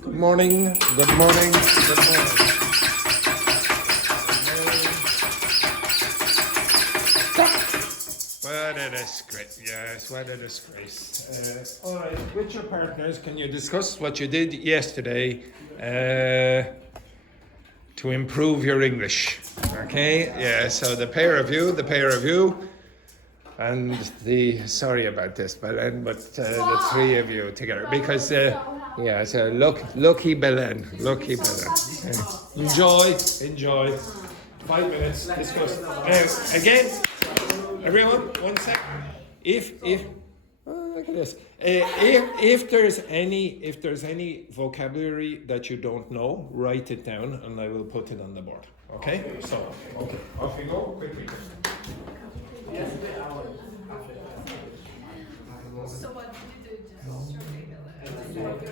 Good morning, good morning, good morning. What a disgrace, yes, what a disgrace. All right, with your partners, can you discuss what you did yesterday to improve your English? Okay, yeah, so the pair of you, and sorry about this, but the three of you together, because yeah, so lucky Belen. Enjoy. 5 minutes. Discuss. Again, everyone, 1 sec. If look at this. If there's any vocabulary that you don't know, write it down, and I will put it on the board. Okay. So off you go quickly. So what did you do yesterday?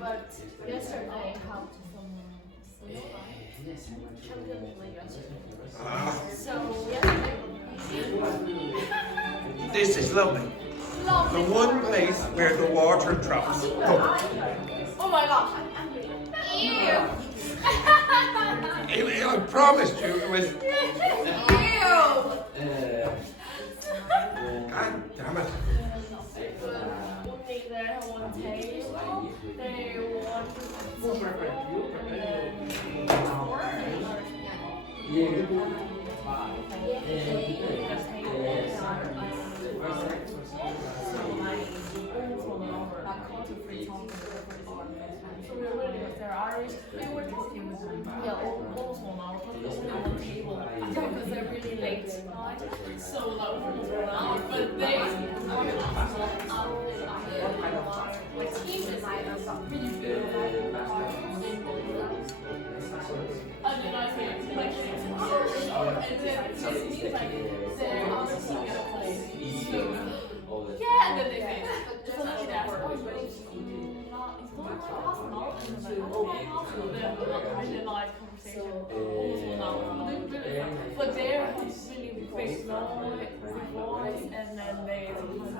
But yesterday helped someone So This is lovely. The one place where the water drops. Oh my gosh. Ew. I promised you it was. Ew. God damn it. They're Irish. We were talking with them. Yeah, almost 1 hour. Talking on the table. Because they're really late tonight. So loud for 1 hour. But they my team is really good. And then I say, like, and then it just means like they're on the team at a place. So, yeah, and then they say, so then she asked, oh, but it's not like half an hour. And then okay, and then really live conversation, almost 1 hour. But they're really big voice, and then they really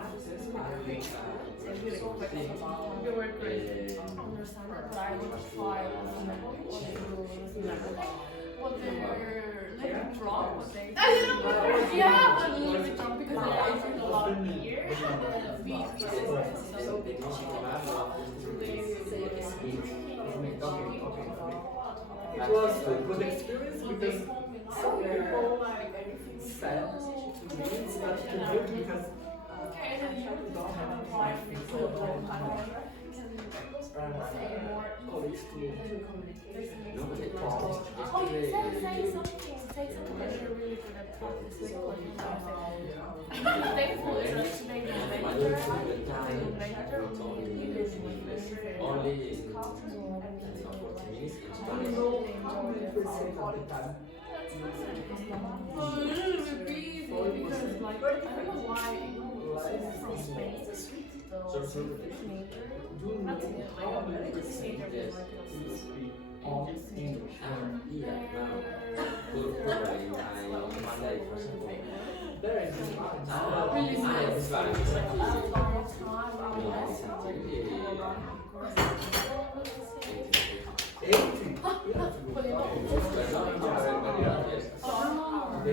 quick. They were great. Understand it, but I would try what they're living drunk, what they yeah, but a little bit drunk because they're drinking a lot of beer and we It was a good experience because some people said to me it's not too good because don't have colleagues to oh, you said say something that you're really good at practicing what you I'm thankful that today the later only how many percent of the time well, a little bit busy because like I don't know why from Spain the teenager not teenager like a teenager on English. There is really nice.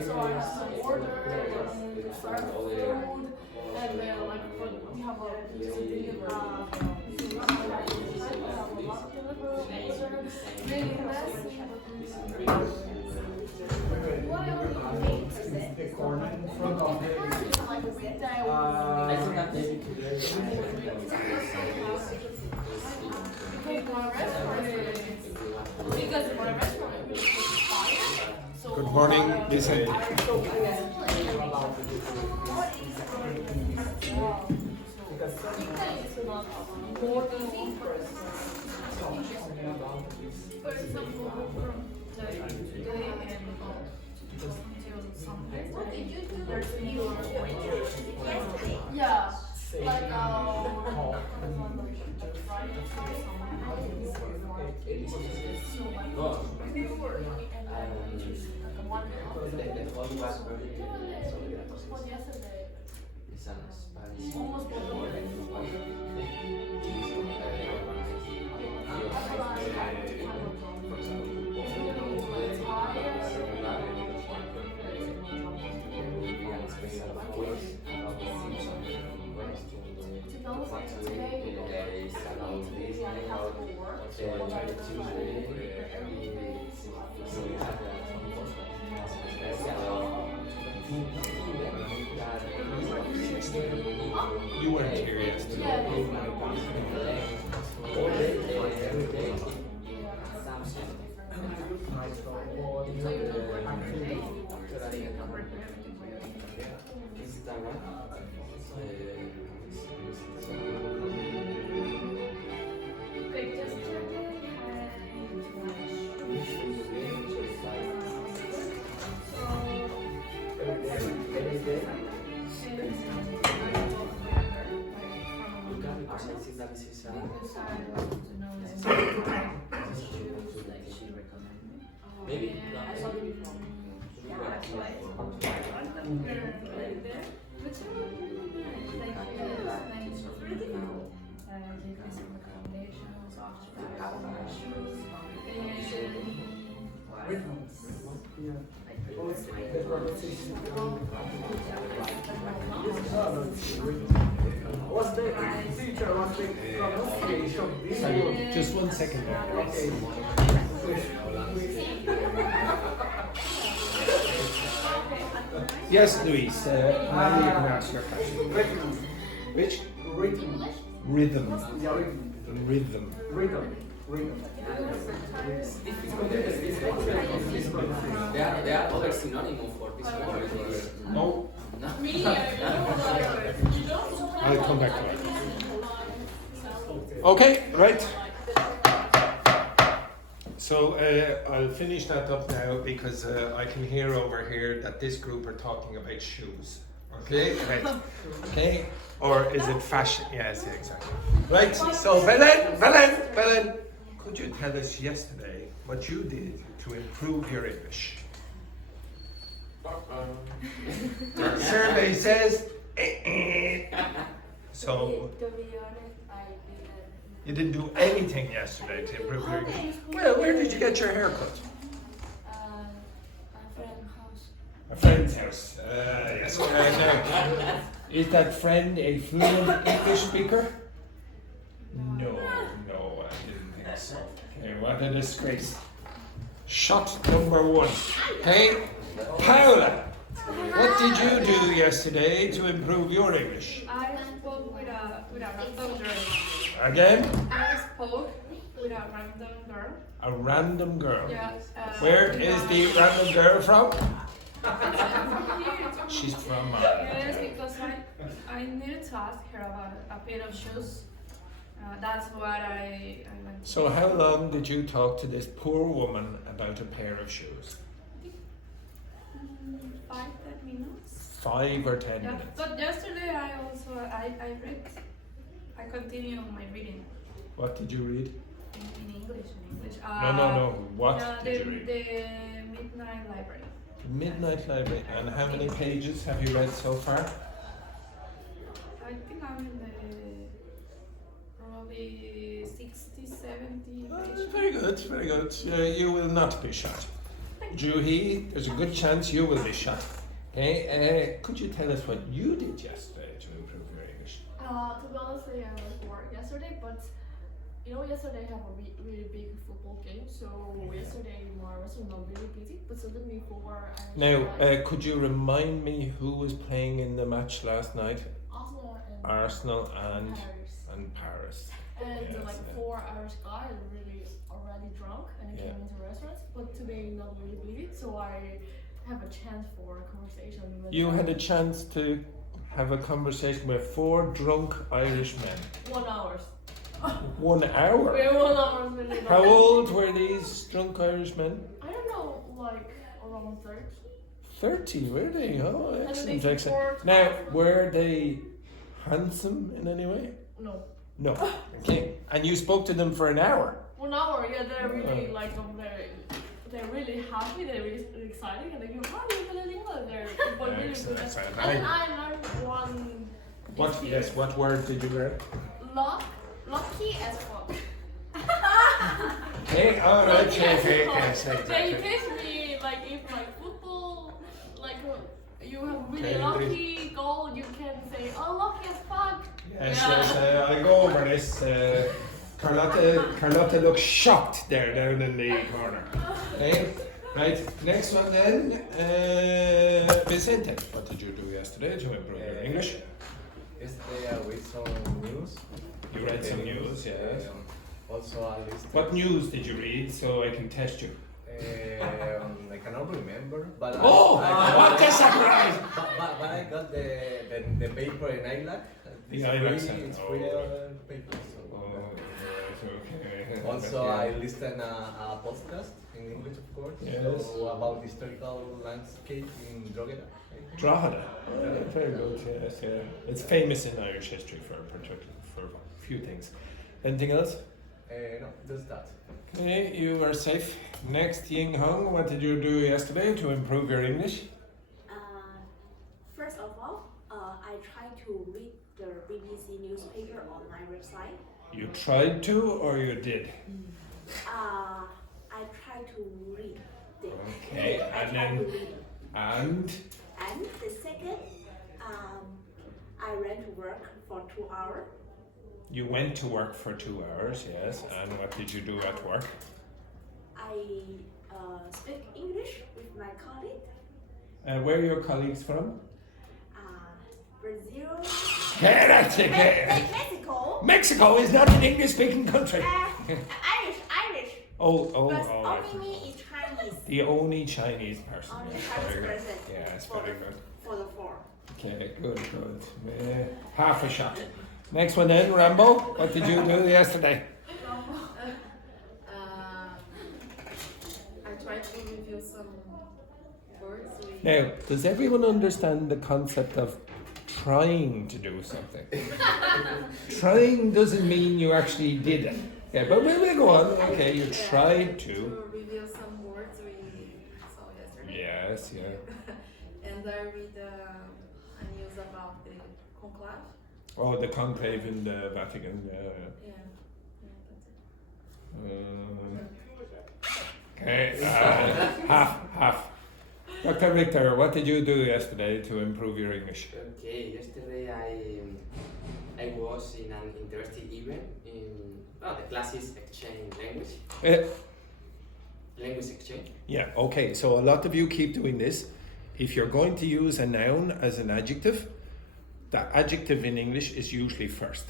So I have to order and serve food, and then like we have a really messy. The corner in front of the. Because my restaurant is fire. So Good morning, listen. More than one person. For example, from today and until Sunday, there's new. Yeah, like Friday, You weren't here yesterday. Maybe What's the teacher? What's the pronunciation? Just 1 second there. Okay. Yes, Luis, now you can ask your question. Rhythm. Which? Rhythm. Rhythm. Yeah, rhythm. Rhythm. Rhythm. Rhythm. there are other synonyms for this word. No, Me, I'll come back to it. Okay, right. So I'll finish that up now because I can hear over here that this group are talking about shoes. Okay, right. Okay, or is it fashion? Yes, yeah, exactly. Right. So Belen, could you tell us yesterday what you did to improve your English? Survey says. So. To be honest, I didn't. You didn't do anything yesterday to improve your English. Well, where did you get your haircut? A friend's house. A friend's house. Yes. Now, is that friend a fluent English speaker? No, I didn't think so. Okay, what a disgrace. Shot number 1. Hey, Paula, what did you do yesterday to improve your English? I spoke with a random girl. Again? I spoke with a random girl. A random girl. Yeah. Where is the random girl from? Here. She's from Yes, because I needed to ask her about a pair of shoes. That's what I went to. So how long did you talk to this poor woman about a pair of shoes? 5-10 minutes. 5 or 10 Yeah, minutes? but yesterday I read. I continued my reading What did you read? in English. No. What did you read? The Midnight Library. Midnight Library. And how many pages have you read so far? I think I'm in the probably 60, 70 pages. Very good, very good. You will not be shot. Juhi, there's a good chance you will be shot. Okay, could you tell us what you did yesterday to improve your English? To be honest, I was bored yesterday, but yesterday I have a really big football game, so yesterday I was not really busy, but suddenly before I Now, could you remind me who was playing in the match last night? Arsenal and Paris. Paris. And Yes, like yeah. 4 Irish guys really already drunk and came into restaurants, but today not really busy, so I have a chance for a conversation with You them. had a chance to have a conversation with 4 drunk Irish men. 1 hour. 1 hour? We're 1 hour really How bad. old were these drunk Irish men? I don't know, like around 30. 30, were they? Oh, And excellent, they excellent. support Now, Arsenal. were they handsome in any way? No. No. Okay. And you spoke to them for an hour? 1 hour, yeah, they're really like they're really happy, they're really excited, and they go, oh, you're gonna England, they're but really good. Excellent. And I learned one. What word did you learn? Lucky as fuck. Hey, all right, okay, yes, They exactly. teach me like if like football, like you have really Okay, lucky goal, you can say, oh, lucky as fuck. Yes, I'll go over this. Carlotta looks shocked there down in the corner. Okay, right, next one then. Vicente, what did you do yesterday to improve your English? Yesterday I read some news. You read some news, yes. Also I listened. What news did you read so I can test you? I cannot remember, but What a surprise! but I got the paper in ILAC. The It's ILAC free, center. it's free paper. So. Okay. Also, I listened a podcast in English, of course, Yes. so about historical landscape in Drogheda. Drogheda. Very good, yes, yeah. It's famous in Irish history for a few things. Anything else? No, just that. Okay, you are safe. Next, Ying Hong, what did you do yesterday to improve your English? First of all, I tried to read the BBC newspaper on my website. You tried to or you did? I tried to read it. Okay, I and tried then- to read it. And And the second, I went to work for 2 hours. you went to work for 2 hours, yes. And what did you do at work? I speak English with my colleague. Where are your colleagues from? Brazil. Hey, that's it. Mexico. Mexico is not an English-speaking country. Irish. Oh, But right. only me is Chinese. The only Chinese person. Only Yes, Chinese very good. person. Yes, for very the, good. For the 4. Okay, good. Half a shot. Next one then, Rambo. What did you do yesterday? I tried to review some words. Now, does everyone understand the concept of trying to do something? Trying doesn't mean you actually did it. Yeah, but we'll go on. Okay, you tried to. review some words we saw yesterday. Yes, yeah. And I read a news about the conclave. Oh, the conclave in the Vatican. Yeah, that's it. Okay, half. Dr. Victor, what did you do yesterday to improve your English? Okay, yesterday I was in an interesting event in the classes exchange language. Language exchange. Yeah, okay, so a lot of you keep doing this. If you're going to use a noun as an adjective, the adjective in English is usually first.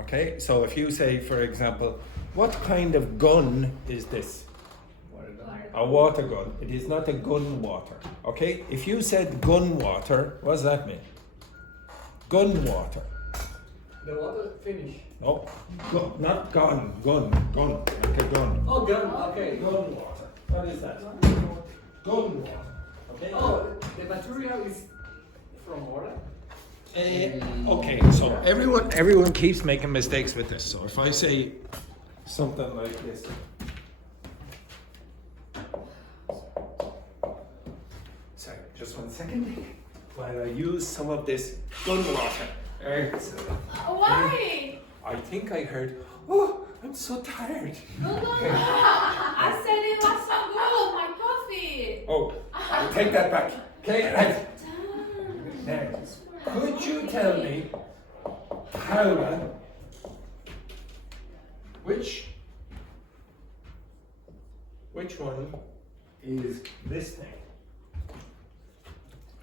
Okay, so if you say, for example, what kind of gun is this? A water gun. It is not a gun water. Okay, if you said gun water, what does that mean? Gun water. The water finish. No, not gun, gun, like a gun. Oh, gun. Okay. Gun water. What is that? Gun water. Okay. Oh, the material is from water. Okay, so everyone keeps making mistakes with this. So if I say something like this. Sorry, just 1 second. While I use some of this gun water. Why? I think I heard, oh, I'm so tired. No. I said it was so good. My coffee. Oh, I take that back. Okay, right. Now, could you tell me, Paula, which one is this thing?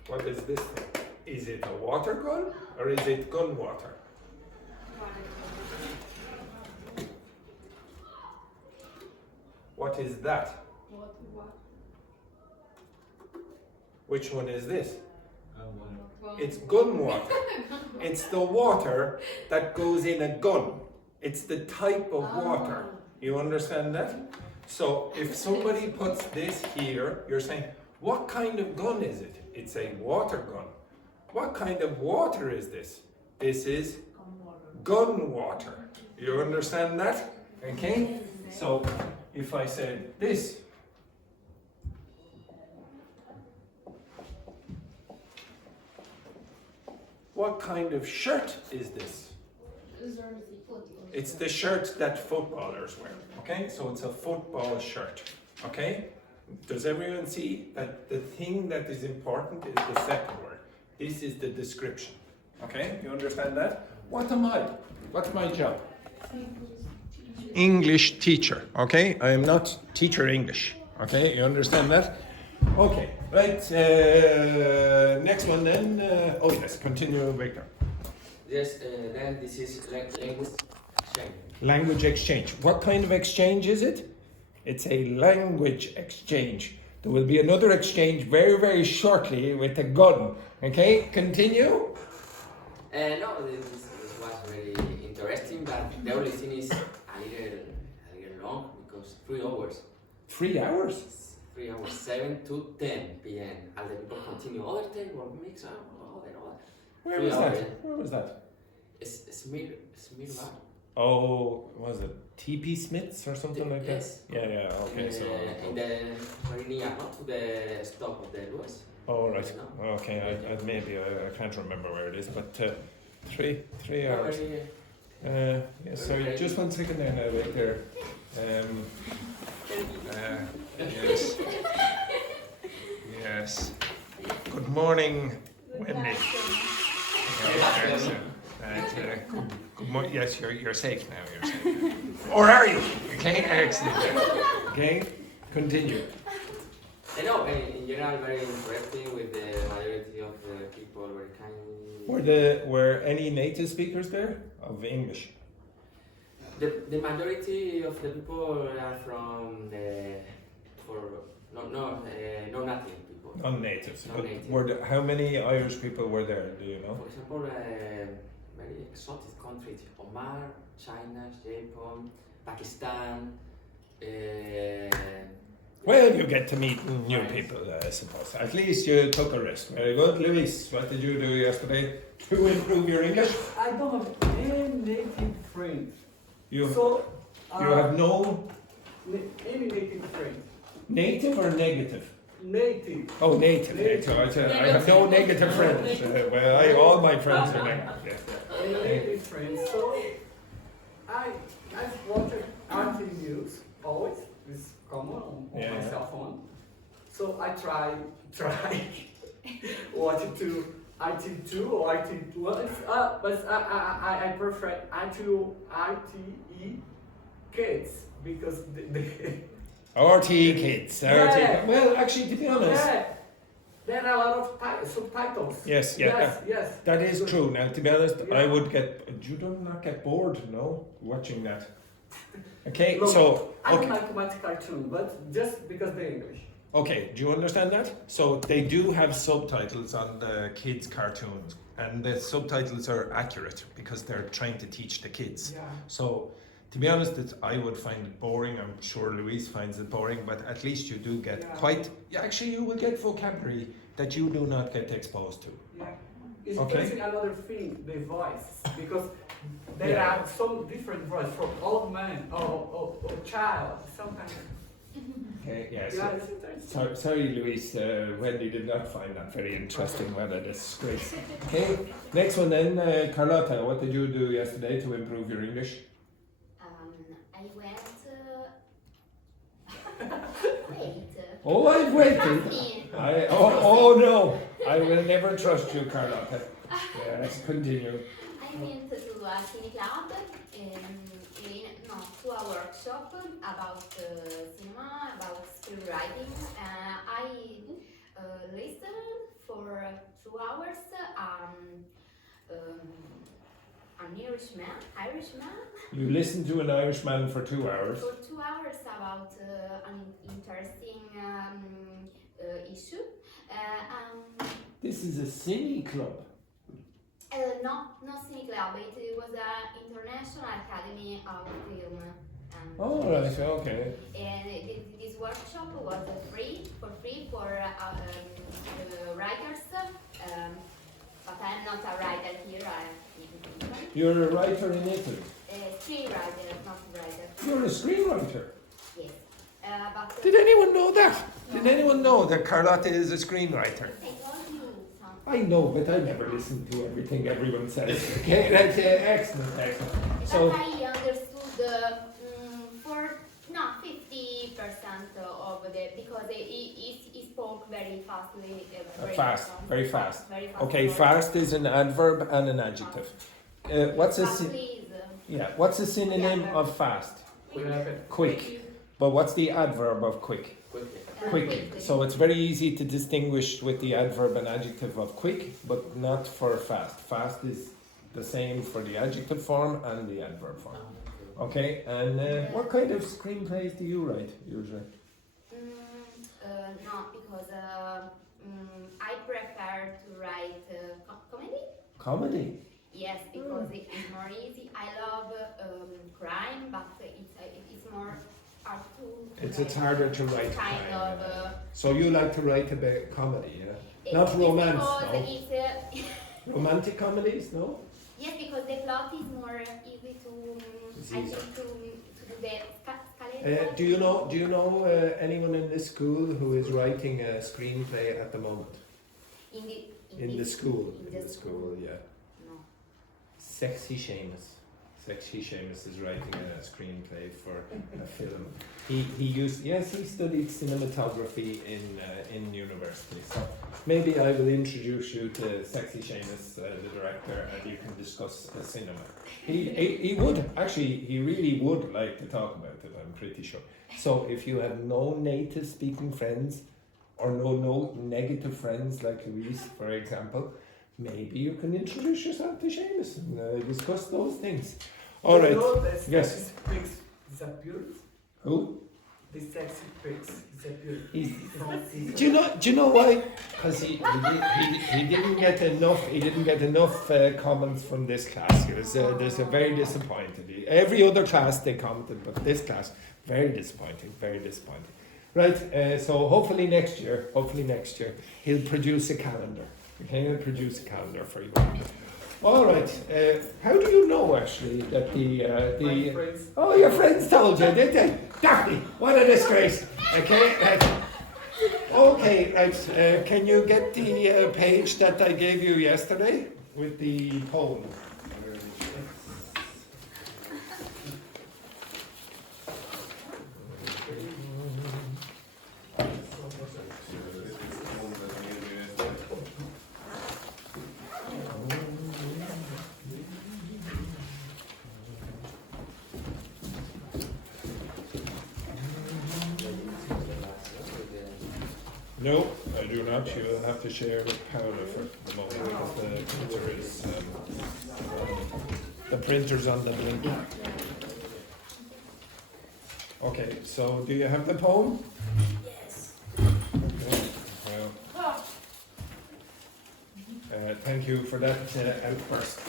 What is this thing? Is it a water gun or is it gun water? What is that? Which one is this? It's gun water. It's the water that goes in a gun. It's the type of water. You understand that? So if somebody puts this here, you're saying, what kind of gun is it? It's a water gun. What kind of water is this? This is gun water. You understand that? Okay? So if I said this, what kind of shirt is this? It's the shirt that footballers wear. Okay? So it's a football shirt. Okay? Does everyone see that the thing that is important is the second word? This is the description. Okay? You understand that? What am I? What's my job? English teacher. Okay? I am not teacher English. Okay? You understand that? Okay. Right. Next one then. Oh yes. Continue, Victor. Yes, then this is language exchange. Language exchange. What kind of exchange is it? It's a language exchange. There will be another exchange very, very shortly with a gun. Okay, continue. No, this was very interesting, but the only thing is a little long because 3 hours. 3 hours? 3 hours, 7 to 10 p.m. And the people continue other thing or mix up, other. Where 3 was hours. that? Where was that? It's Smir. Oh, was it TP Smiths or something like Yes. that? Yeah, okay, so. In the very near, not to the stop of the Lewis. Oh, right. Okay, I can't remember where it is, but 3 hours. So just 1 second there now, right there. Yes. Yes. Good morning, Wendy. Yes, good morning. Yes, you're safe now. You're safe. Or are you? Okay, excellent. Okay, continue. No, in general, very interesting with the majority of the people were kind. Were any native speakers there of English? The majority of the people are from no native people. Non-natives. Non-native. How many Irish people were there? Do you know? For example, very exotic countries: Oman, China, Japan, Pakistan. Well, you get to meet new people, I suppose. At least you took a risk. Very good. Luis, what did you do yesterday to improve your English? I don't have any native friend. You You have no any native friend. native or negative? Native. Oh, native. I have no negative friends. All my friends are negative. Any native friend. So I've watched RT news always. It's common on my cell phone. So I try watch it to IT2 or IT1. But I prefer ITE kids because they RTE kids. Yeah. Well, actually, to be honest. There are a lot of subtitles. Yes. That is true. Now, to be honest, I would get. You do not get bored, no, watching that. Okay, Look, so I don't okay. like my cartoon, but just because they're English. Okay, do you understand that? So they do have subtitles on the kids' cartoons, and the subtitles are accurate because they're trying to teach the kids. Yeah. So, to be honest, I would find it boring. I'm sure Louise finds it boring, but at least you do get actually, you will get vocabulary that you do not get exposed to. Yeah. It's Okay. another thing, the voice, because there are some different voices from old man or child, sometimes. Okay, yes. Yeah, it's interesting. Sorry, Louise. Wendy did not find that very interesting. Well, that is great. Okay, next one then. Carlotta, what did you do yesterday to improve your English? I went. Wait. Oh, I've waited. Oh no, I will never trust you, Carlotta. Yes, continue. I went to a cine club to a workshop about cinema, about screenwriting. I listened for 2 hours. An Irishman. You listened to an Irishman for 2 hours. For 2 hours about an interesting issue. This is a cine club. Not cine club. It was an international academy of film. Oh, right, okay. And this workshop was free for writers. But I'm not a writer here. You're a writer in Italy. Screenwriter, not writer. You're a screenwriter. Yes. But Did anyone know that? Did anyone know that Carlotta is a screenwriter? I told you something. I know, but I never listen to everything everyone says. Okay, that's excellent. So, But I understood for 50% of the because he spoke very fastly. very fast. Very fast. Okay, fast is an adverb and an adjective. What's a what's a synonym of fast? Quick. But what's the adverb of quick? Quickly. So it's very easy to distinguish with the adverb and adjective of quick, but not for fast. Fast is the same for the adjective form and the adverb form. Okay, and what kind of screenplays do you write usually? No, because I prefer to write comedy. Comedy? Yes, because it's more easy. I love crime, but it's more hard to. It's harder to write kind crime. of. So you like to write about comedy, yeah? Not It's romance, because no? it's, Romantic comedies, no? yes, because the plot is more easy to. I think to do the scaletta. Do you know anyone in this school who is writing a screenplay at the moment? In the school, yeah. No. Sexy Seamus is writing a screenplay for a film. He studied cinematography in university. So maybe I will introduce you to Sexy Seamus, the director, and you can discuss the cinema. He really would like to talk about it, I'm pretty sure. So if you have no native speaking friends or no negative friends like Louise, for example, maybe you can introduce yourself to Seamus and discuss those things. All right. Yes. Sexy pigs disappeared. Who? The sexy pigs disappeared. Do you know why? Because he didn't get enough. He didn't get enough comments from this class. He was there's a very disappointed. Every other class they commented, but this class very disappointing. Right. So hopefully next year he'll produce a calendar. Okay, he'll produce a calendar for you. All right. How do you know actually that My friends. Oh, your friends told you, did they? Dogme, what a disgrace. Okay. Okay. Right. Can you get the page that I gave you yesterday with the poem? No, I do not. You will have to share with Paola for the moment because the printer's on the blink. Okay, so do you have the poem? Yes. Okay, well, thank you for that outburst.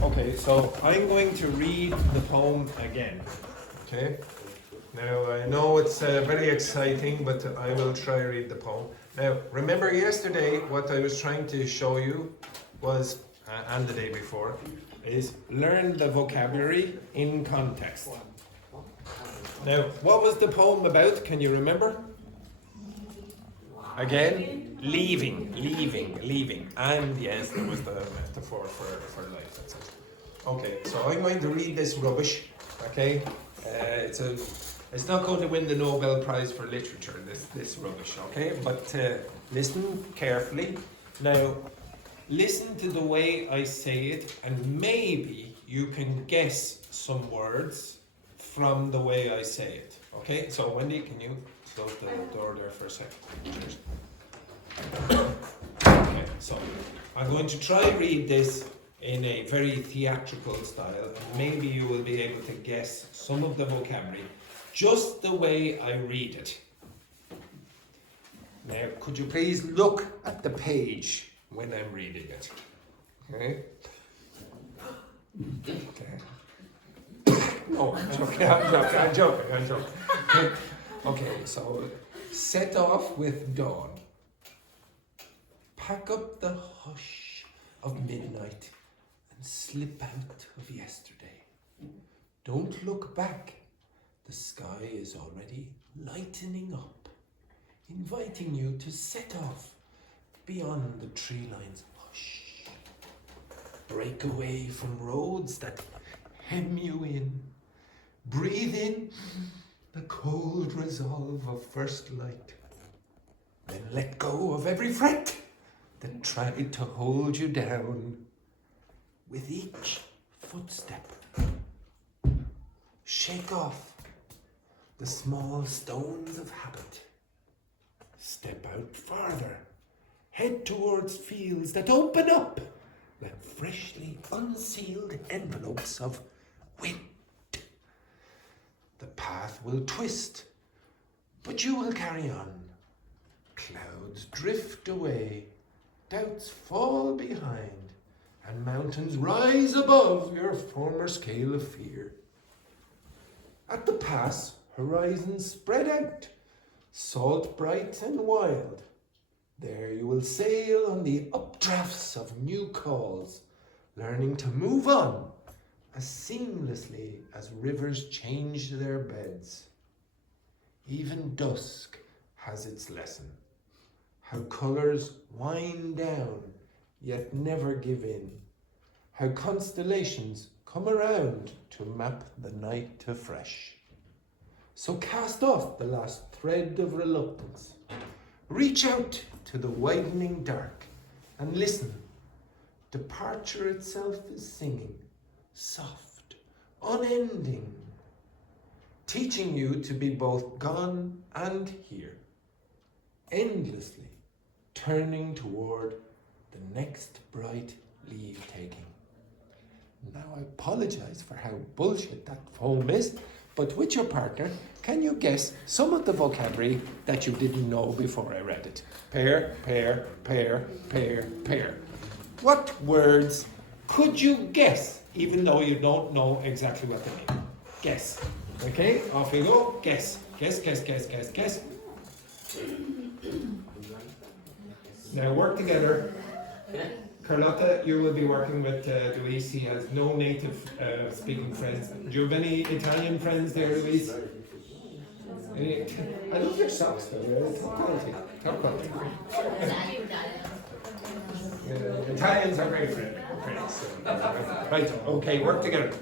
Okay, so I'm going to read the poem again. Okay. Now I know it's very exciting, but I will try to read the poem. Now remember yesterday what I was trying to show you was, and the day before, is learn the vocabulary in context. Now what was the poem about? Can you remember? Again? Leaving. And yes, there was the metaphor for life. That's it. Okay, so I'm going to read this rubbish. Okay, it's a It's not going to win the Nobel Prize for Literature, this rubbish, okay? But listen carefully. Now, listen to the way I say it, and maybe you can guess some words from the way I say it, okay? So, Wendy, can you close the door there for a second? Okay, so I'm going to try read this in a very theatrical style, and maybe you will be able to guess some of the vocabulary just the way I read it. Now, could you please look at the page when I'm reading it? Okay? Okay. No, I'm joking. Okay, so set off with dawn. Pack up the hush of midnight and slip out of yesterday. Don't look back. The sky is already lightening up, inviting you to set off beyond the tree line's hush. Break away from roads that hem you in. Breathe in the cold resolve of first light. Then let go of every fret that tried to hold you down. With each footstep, shake off the small stones of habit. Step out farther. Head towards fields that open up like freshly unsealed envelopes of wind. The path will twist, but you will carry on. Clouds drift away, doubts fall behind, and mountains rise above your former scale of fear. At the pass, horizons spread out, salt bright and wild. There you will sail on the updrafts of new calls, learning to move on as seamlessly as rivers change their beds. Even dusk has its lesson. How colours wind down, yet never give in. How constellations come around to map the night afresh. So cast off the last thread of reluctance. Reach out to the widening dark and listen. Departure itself is singing, soft, unending, teaching you to be both gone and here, endlessly turning toward the next bright leave-taking. Now I apologise for how bullshit that poem is, but with your partner, can you guess some of the vocabulary that you didn't know before I read it? Pair, pair, pair, pair, pair. What words could you guess, even though you don't know exactly what they mean? Guess. Okay, off you go. Guess. Guess, guess, guess, guess, guess. Now work together. Carlotta, you will be working with Luis. He has no native speaking friends. Do you have any Italian friends there, Luis? I love your socks though, they're top quality. Top quality. Italians are great friends. Right, okay, work together.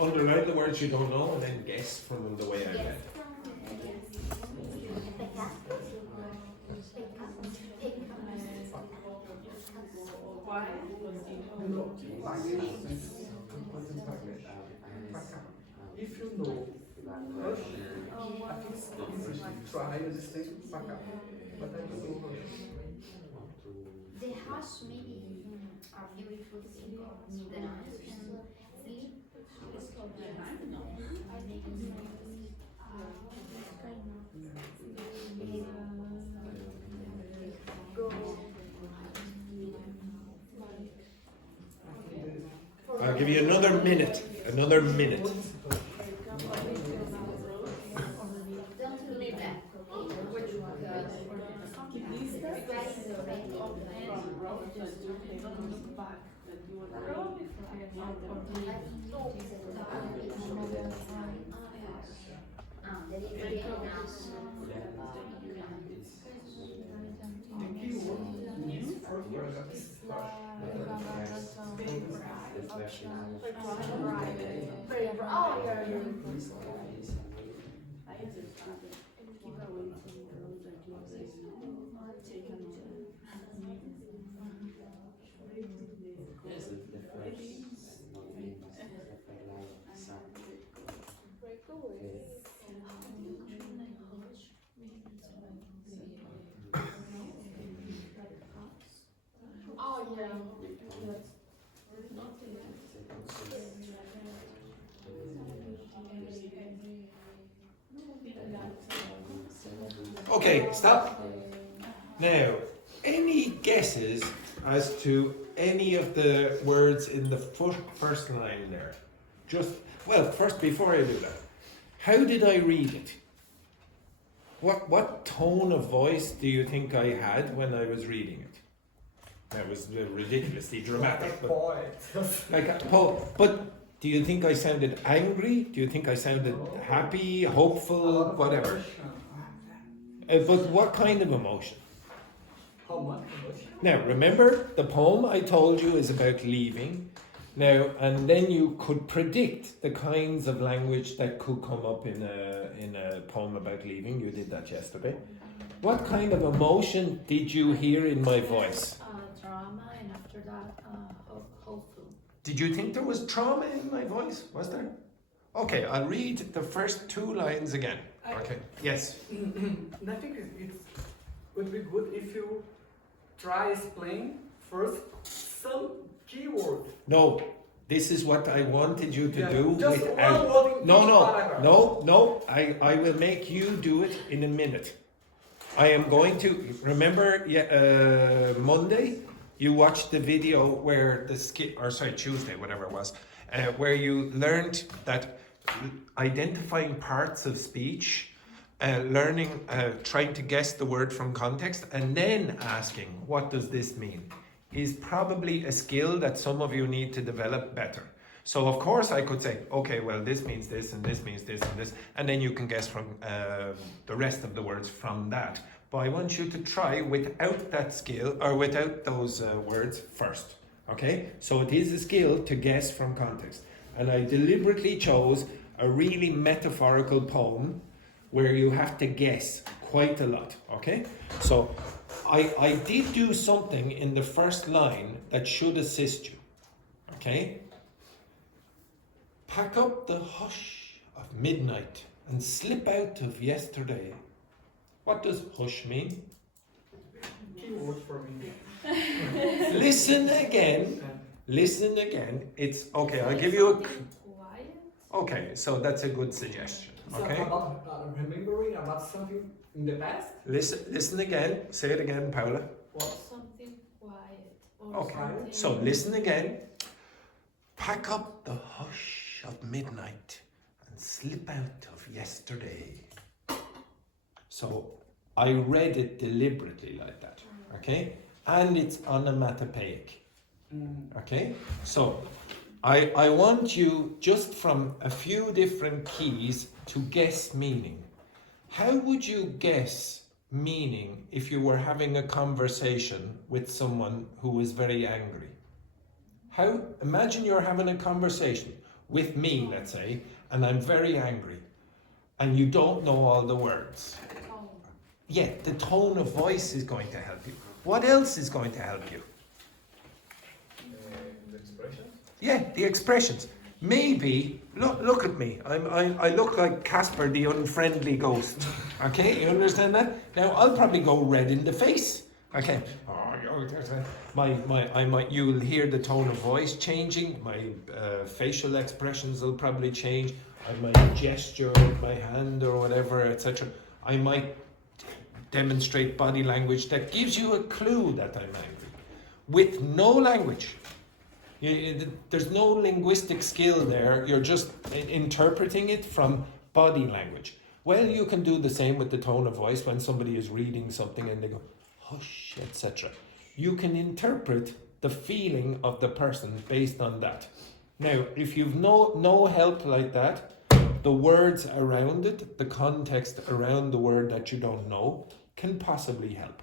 Underline the words you don't know and then guess from the way I read. If you know Russian, I think it's easy to try the same pack, but I don't know Russian. The hush maybe are beautiful symbols in the night and sleep. I'll give you another minute. Another minute. Okay, stop. Now, any guesses as to any of the words in the first line there? First, before I do that, how did I read it? What tone of voice do you think I had when I was reading it? That was ridiculously dramatic. Like a poet. But do you think I sounded angry? Do you think I sounded happy, hopeful, whatever? But what kind of emotion? How much emotion? Now, remember, the poem I told you is about leaving. Now, and then you could predict the kinds of language that could come up in a poem about leaving. You did that yesterday. What kind of emotion did you hear in my voice? Drama, and after that, hopeful. Did you think there was trauma in my voice? Was there? Okay, I'll read the first 2 lines again. Okay. Yes. I think it would be good if you try explain first some keywords. No, this is what I wanted you to do Just without. one word in each paragraph. No. I will make you do it in a minute. I am going to remember. Monday, you watched the video where Tuesday, whatever it was, where you learned that identifying parts of speech, trying to guess the word from context, and then asking, what does this mean, is probably a skill that some of you need to develop better. So of course I could say, okay, well, this means this, and this means this, and this, and then you can guess from the rest of the words from that. But I want you to try without that skill, or without those words first, okay? So it is a skill to guess from context. And I deliberately chose a really metaphorical poem where you have to guess quite a lot, okay? So I did do something in the first line that should assist you, okay? Pack up the hush of midnight and slip out of yesterday. What does hush mean? Keyword for me. Listen again. It's okay, I'll give you a... Quiet. Okay, so that's a good suggestion, okay? So about remembering about something in the past? Listen again. Say it again, Paula. Something quiet. Or Okay, something. so listen again. Pack up the hush of midnight and slip out of yesterday. So I read it deliberately like that, okay? And it's onomatopoeic, okay? So I want you, just from a few different keys, to guess meaning. How would you guess meaning if you were having a conversation with someone who was very angry? Imagine you're having a conversation with me, let's say, and I'm very angry, and you don't know all the words. Yeah, the tone of voice is going to help you. What else is going to help you? The expressions? Yeah, the expressions. Maybe, look at me. I look like Casper the unfriendly ghost. Okay, you understand that? Now, I'll probably go red in the face. Okay. You'll hear the tone of voice changing. My facial expressions will probably change. I might gesture with my hand or whatever, etc. I might demonstrate body language that gives you a clue that I'm angry. With no language. There's no linguistic skill there. You're just interpreting it from body language. Well, you can do the same with the tone of voice when somebody is reading something and they go, hush, etc. You can interpret the feeling of the person based on that. Now, if you've no help like that, the words around it, the context around the word that you don't know, can possibly help.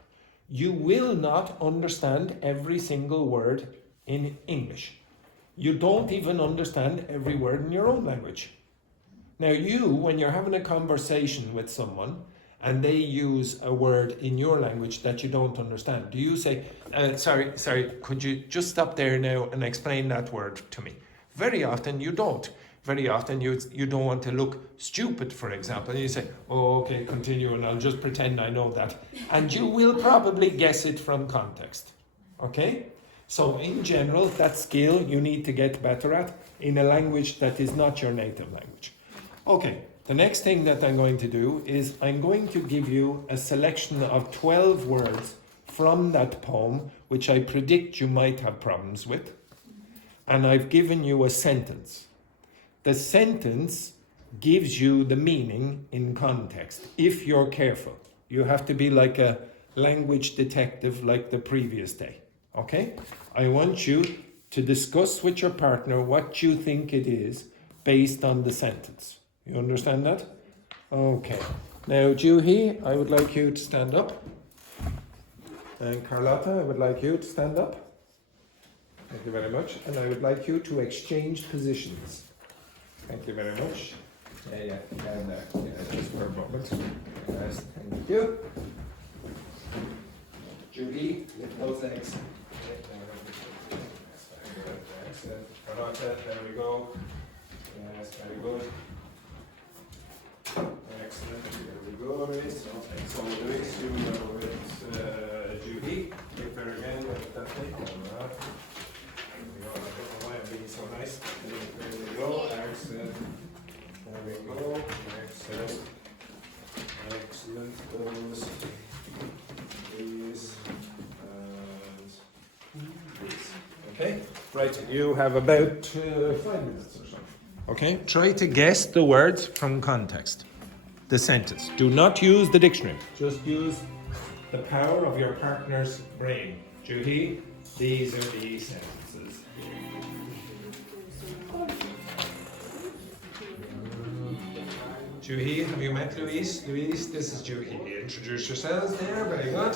You will not understand every single word in English. You don't even understand every word in your own language. Now when you're having a conversation with someone and they use a word in your language that you don't understand, do you say, sorry, could you just stop there now and explain that word to me? Very often you don't. Very often you don't want to look stupid, for example. And you say, oh, okay, continue, and I'll just pretend I know that. And you will probably guess it from context. Okay? So in general, that skill you need to get better at in a language that is not your native language. Okay, the next thing that I'm going to do is I'm going to give you a selection of 12 words from that poem, which I predict you might have problems with. And I've given you a sentence. The sentence gives you the meaning in context, if you're careful. You have to be like a language detective like the previous day, okay? I want you to discuss with your partner what you think it is based on the sentence. You understand that? Okay. Now, Juhi, I would like you to stand up. And Carlotta, I would like you to stand up. Thank you very much. And I would like you to exchange positions. Thank you very much. Yeah, just for a moment. Yes, thank you. Julie, lift those legs. Excellent. Carlotta, there we go. Yes, very good. Excellent, very good, Luis. Okay, so Luis, you go with Julie. Give her again with that thing. There we go. I don't know why I'm being so nice. There we go. Excellent. There we go. Excellent. Excellent. Those. These. And these. Okay? Right, you have about 5 minutes or so. Okay? Try to guess the words from context. The sentence. Do not use the dictionary. Just use the power of your partner's brain. Juhi, these are the sentences. Juhi, have you met Luis? Luis, this is Juhi. Introduce yourselves there. Very good.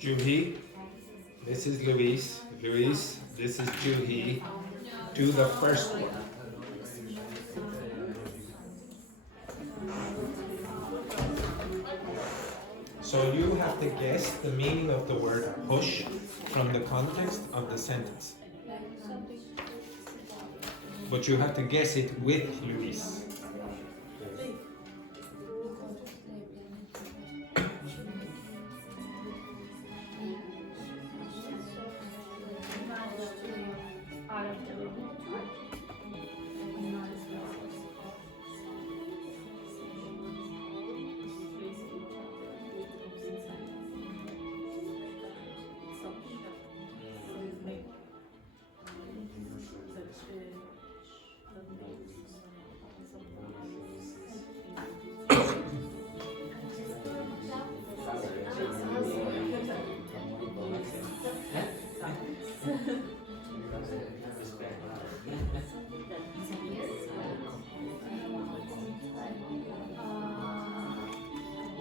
Juhi, this is Luis. Luis, this is Juhi. Do the first one. So you have to guess the meaning of the word push from the context of the sentence. But you have to guess it with Luis.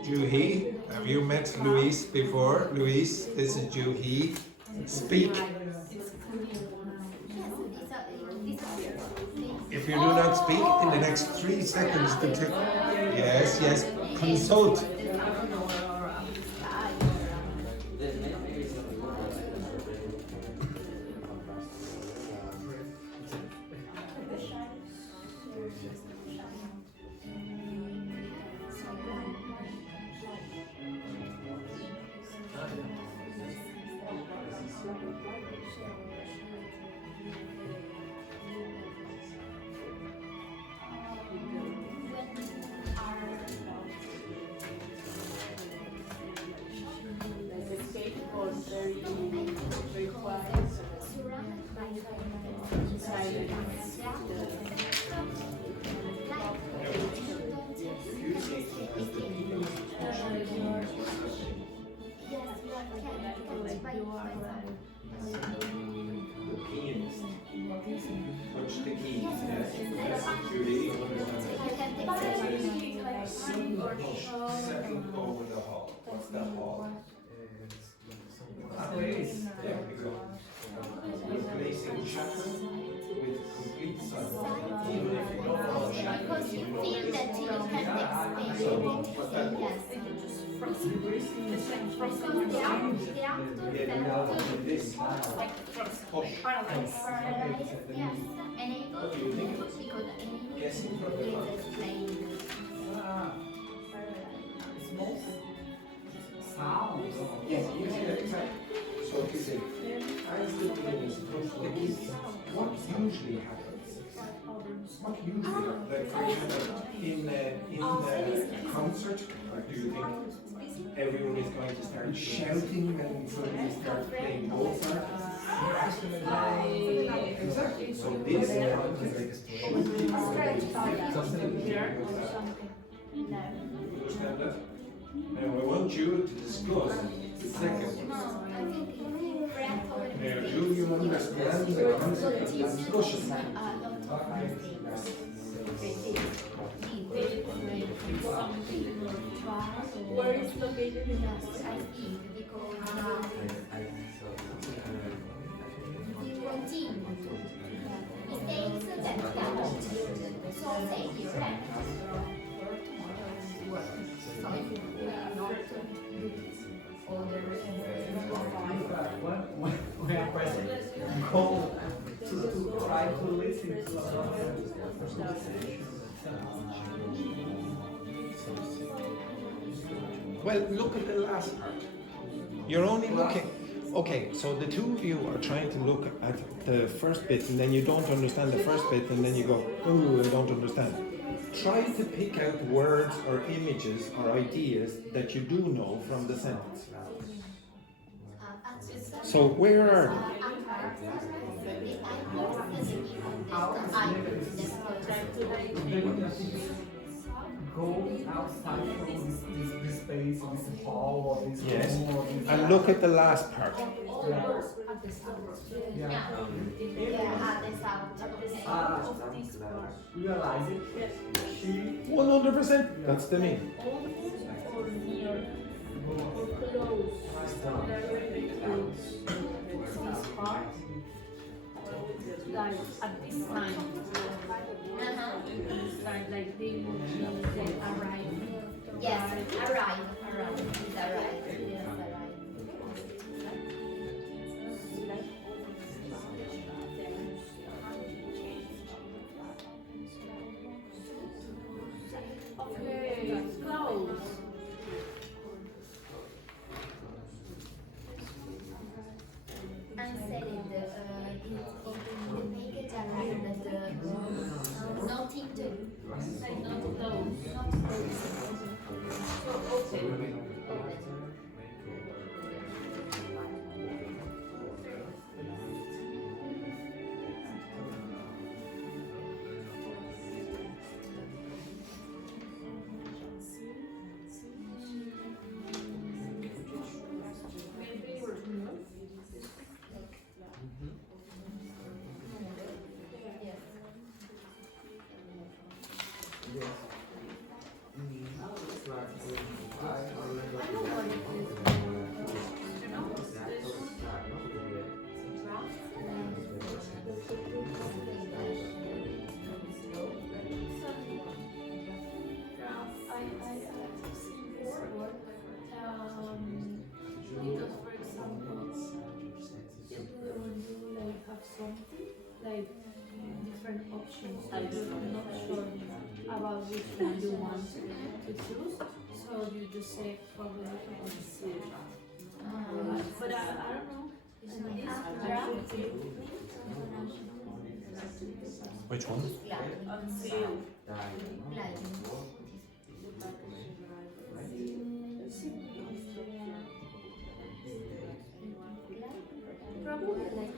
Juhi, have you met Luis before? Luis, this is Juhi. Speak. If you do not speak in the next 3 seconds, yes, consult. like you are like The pianist. Touch the keys. Yes. Julie. Second over the hall. What's that hall? Place. There we go. Replacing chatter with complete silence. Even if you don't know chatter. Because you feel that you can explain So, what's that? yes. Because the actor This. Push. paralyzed, yes, unable to move because Guessing from the unable front. to explain. Small sound. Yes, exactly. So you say, as the pianist touches the keys, what usually happens? What usually happens? Like for example, in the concert, or do you think everyone is going to start shouting when somebody starts playing Mozart? Exactly. So this context should be understand that? Now I want you to discuss the second one. Now, do you understand the concept of discussion? where it's located in I think because you continue. It takes that so say you rent for tomorrow's work. So if you not do other When a person go to try to listen to Well, look at the last part. You're only looking. Okay, so the two of you are trying to look at the first bit and then you don't understand the first bit and then you go, oh, I don't understand. Try to pick out words or images or ideas that you do know from the sentence. So where are they? go outside from this space, this hall, or this Yes. room, or this And look at the last part. yeah. Realize it. She 100%. That's the name. almost or near or close directly to this part, like at this time. This time, like they will be they arrive. Yes, arrive. It's arrive. Yes, arrive. Okay, it's close. And said in the package arrived that nothing to Like not close. not close. So open. Maybe remove. Because for example, when you like have something like different options, and you're not sure about which one you want to choose, so you just say probably conceal. But I don't know. Which one? Unseal. Probably like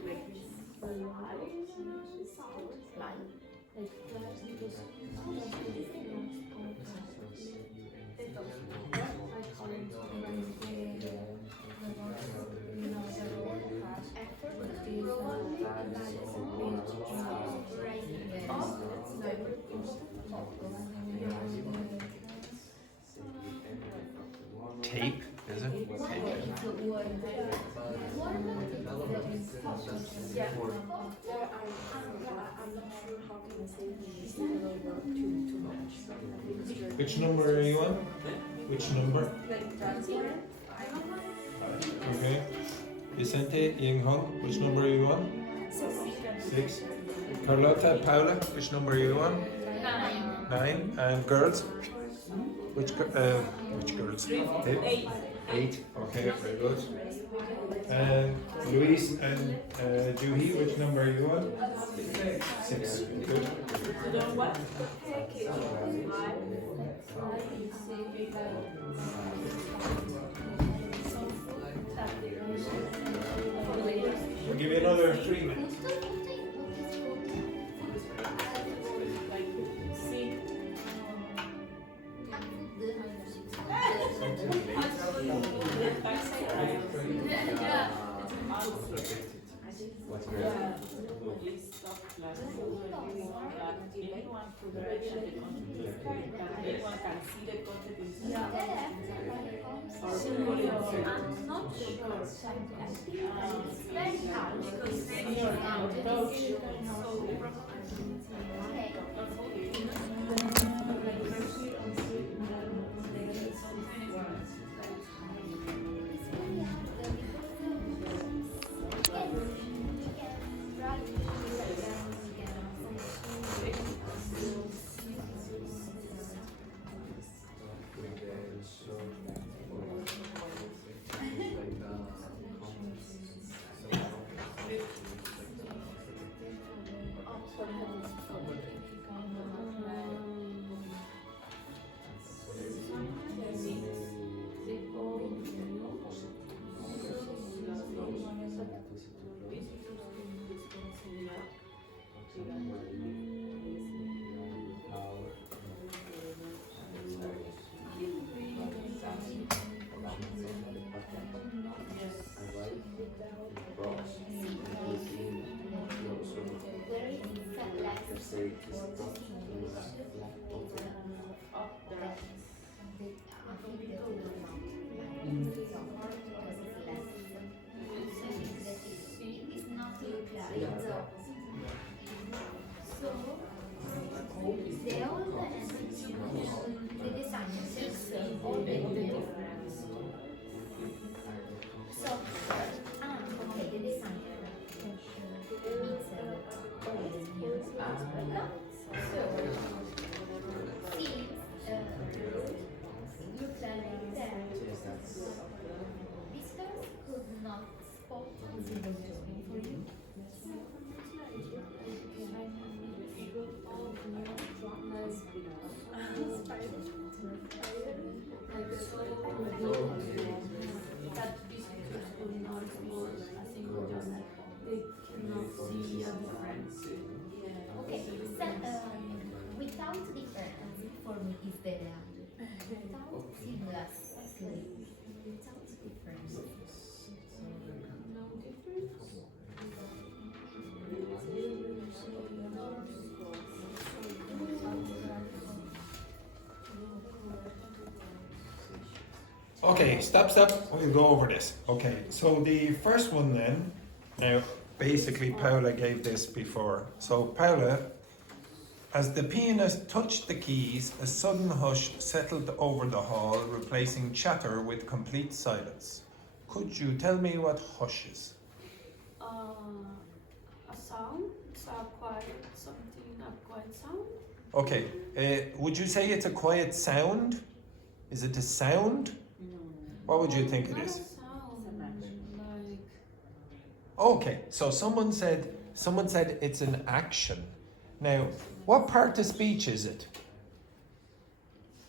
Yeah. I'm not sure how can I say this similar verb too much. Which number are you on? Which number? Like transparent. Okay. Vicente, Ying Hong, which number are you on? 6. Carlotta, Paula, which number are you on? 9. And girls? Which girls? 8. 8. Okay, very good. And Luis and Juhi, which number are you on? 6. Good. We'll give you another 3 minutes. Without difference for me is the without singulars, without difference. Okay, stop. We'll go over this. Okay, so the first one then, now basically Paula gave this before. So Paula, as the pianist touched the keys, a sudden hush settled over the hall, replacing chatter with complete silence. Could you tell me what hush is? A sound, a quiet sound. Okay, would you say it's a quiet sound? Is it a sound? What would you think it is? Okay, so someone said it's an action. Now, what part of speech is it?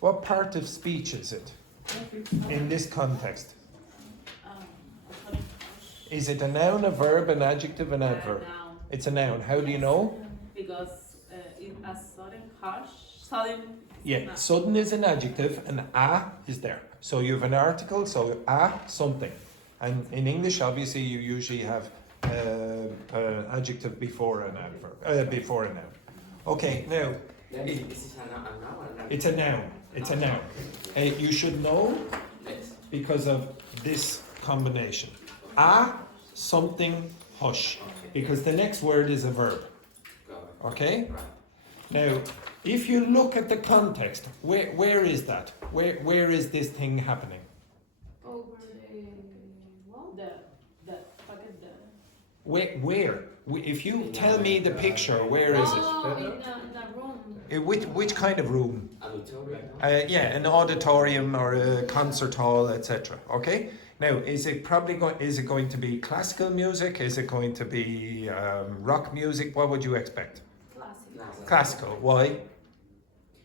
What part of speech is it in this context? Is it a noun, a verb, an adjective, an adverb? Noun. It's a noun. How do you know? Because it a sudden hush, sudden. Yeah, sudden is an adjective and a is there. So you have an article, so a something. And in English, obviously, you usually have adjective before an adverb, before a noun. Okay, now, it's a noun. It's a noun. You should know because of this combination. A, something, hush, because the next word is a verb. Okay? Right. Now, if you look at the context, where is that? Where is this thing happening? Over the wall. The pocket, the. Where? If you tell me the picture, where is it? Oh, in the room. Which kind of room? Auditorium. Yeah, an auditorium or a concert hall, etc. Okay. Now, is it going to be classical music? Is it going to be rock music? What would you expect? Classical. Why?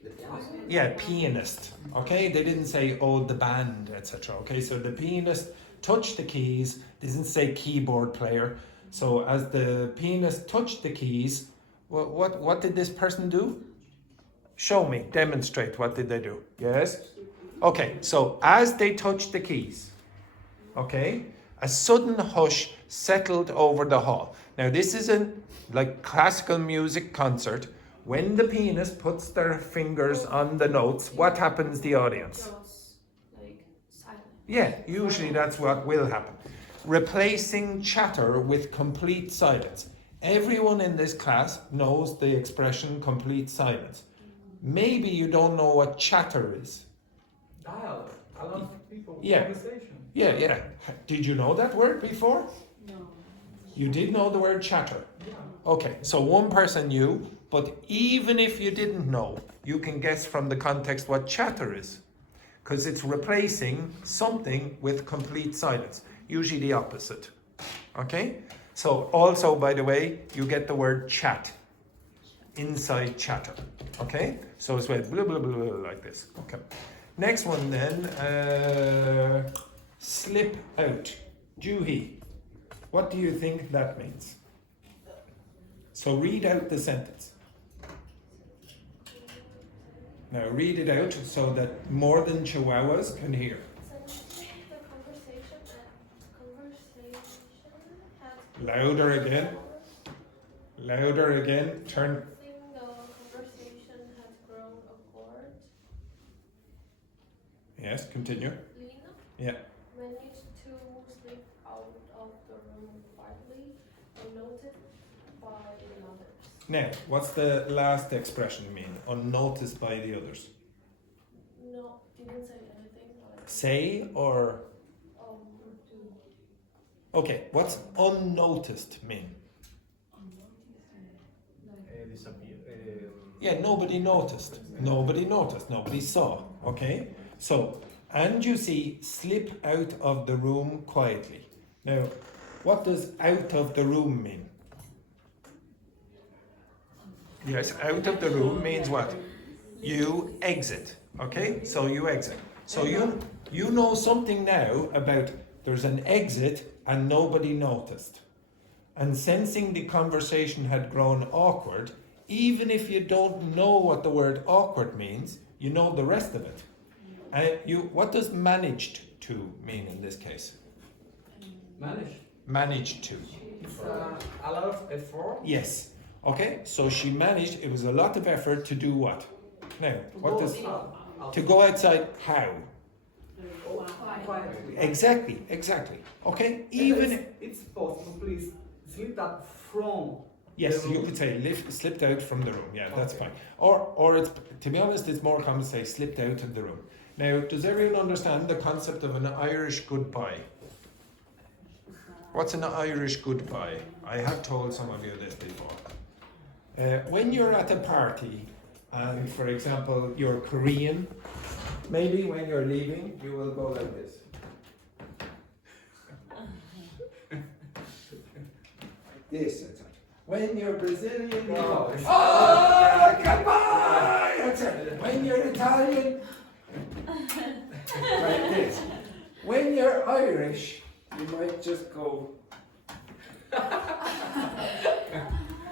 The piano. Yeah, pianist. Okay, they didn't say the band, etc. Okay, so the pianist touched the keys. They didn't say keyboard player. So as the pianist touched the keys, what did this person do? Show me, demonstrate. What did they do? Yes. Okay, so as they touched the keys, okay, a sudden hush settled over the hall. Now this isn't like classical music concert. When the pianist puts their fingers on the notes, what happens to the audience? Goes like silent. Yeah, usually that's what will happen. Replacing chatter with complete silence. Everyone in this class knows the expression complete silence. Maybe you don't know what chatter is. Dialogue. A lot of people. Yeah. Conversation. Yeah. Did you know that word before? No. You did know the word chatter. Yeah. Okay, so one person knew, but even if you didn't know, you can guess from the context what chatter is. Because it's replacing something with complete silence. Usually the opposite. Okay? So also, by the way, you get the word chat. Inside chatter. Okay? So it's like blah, blah, blah, blah, like this. Okay. Next one then, slip out. Juhi, what do you think that means? So read out the sentence. Now read it out so that more than chihuahuas can hear. The conversation has Louder again. Louder again. Turn. the conversation has grown apart. Yes, continue. Lina Yeah. managed to slip out of the room quietly, unnoticed by the others. Now, what's the last expression mean? Unnoticed by the others. No, didn't say anything. But Say or... do. Okay, what's unnoticed mean? Disappear. Yeah, nobody noticed. Nobody noticed. Nobody saw. Okay? So, and you see, slip out of the room quietly. Now, what does out of the room mean? Yes, out of the room means what? You exit. Okay? So you exit. So you know something now about there's an exit and nobody noticed. And sensing the conversation had grown awkward, even if you don't know what the word awkward means, you know the rest of it. What does managed to mean in this case? Manage. Managed to. It's a lot of effort. Yes. Okay, so she managed, it was a lot of effort to do what? Now, what does... To go outside, how? Quietly. Exactly. Okay, even... It's possible, please slip that from. Yes, the you room. could say slipped out from the room. Yeah, that's fine. Or it's, to be honest, it's more common to say slipped out of the room. Now, does everyone understand the concept of an Irish goodbye? What's an Irish goodbye? I have told some of you this before. When you're at a party, and for example, you're Korean, maybe when you're leaving, you will go like this. This, that's it. When you're Brazilian, you go, oh, goodbye! That's it. When you're Italian, like this. When you're Irish, you might just go.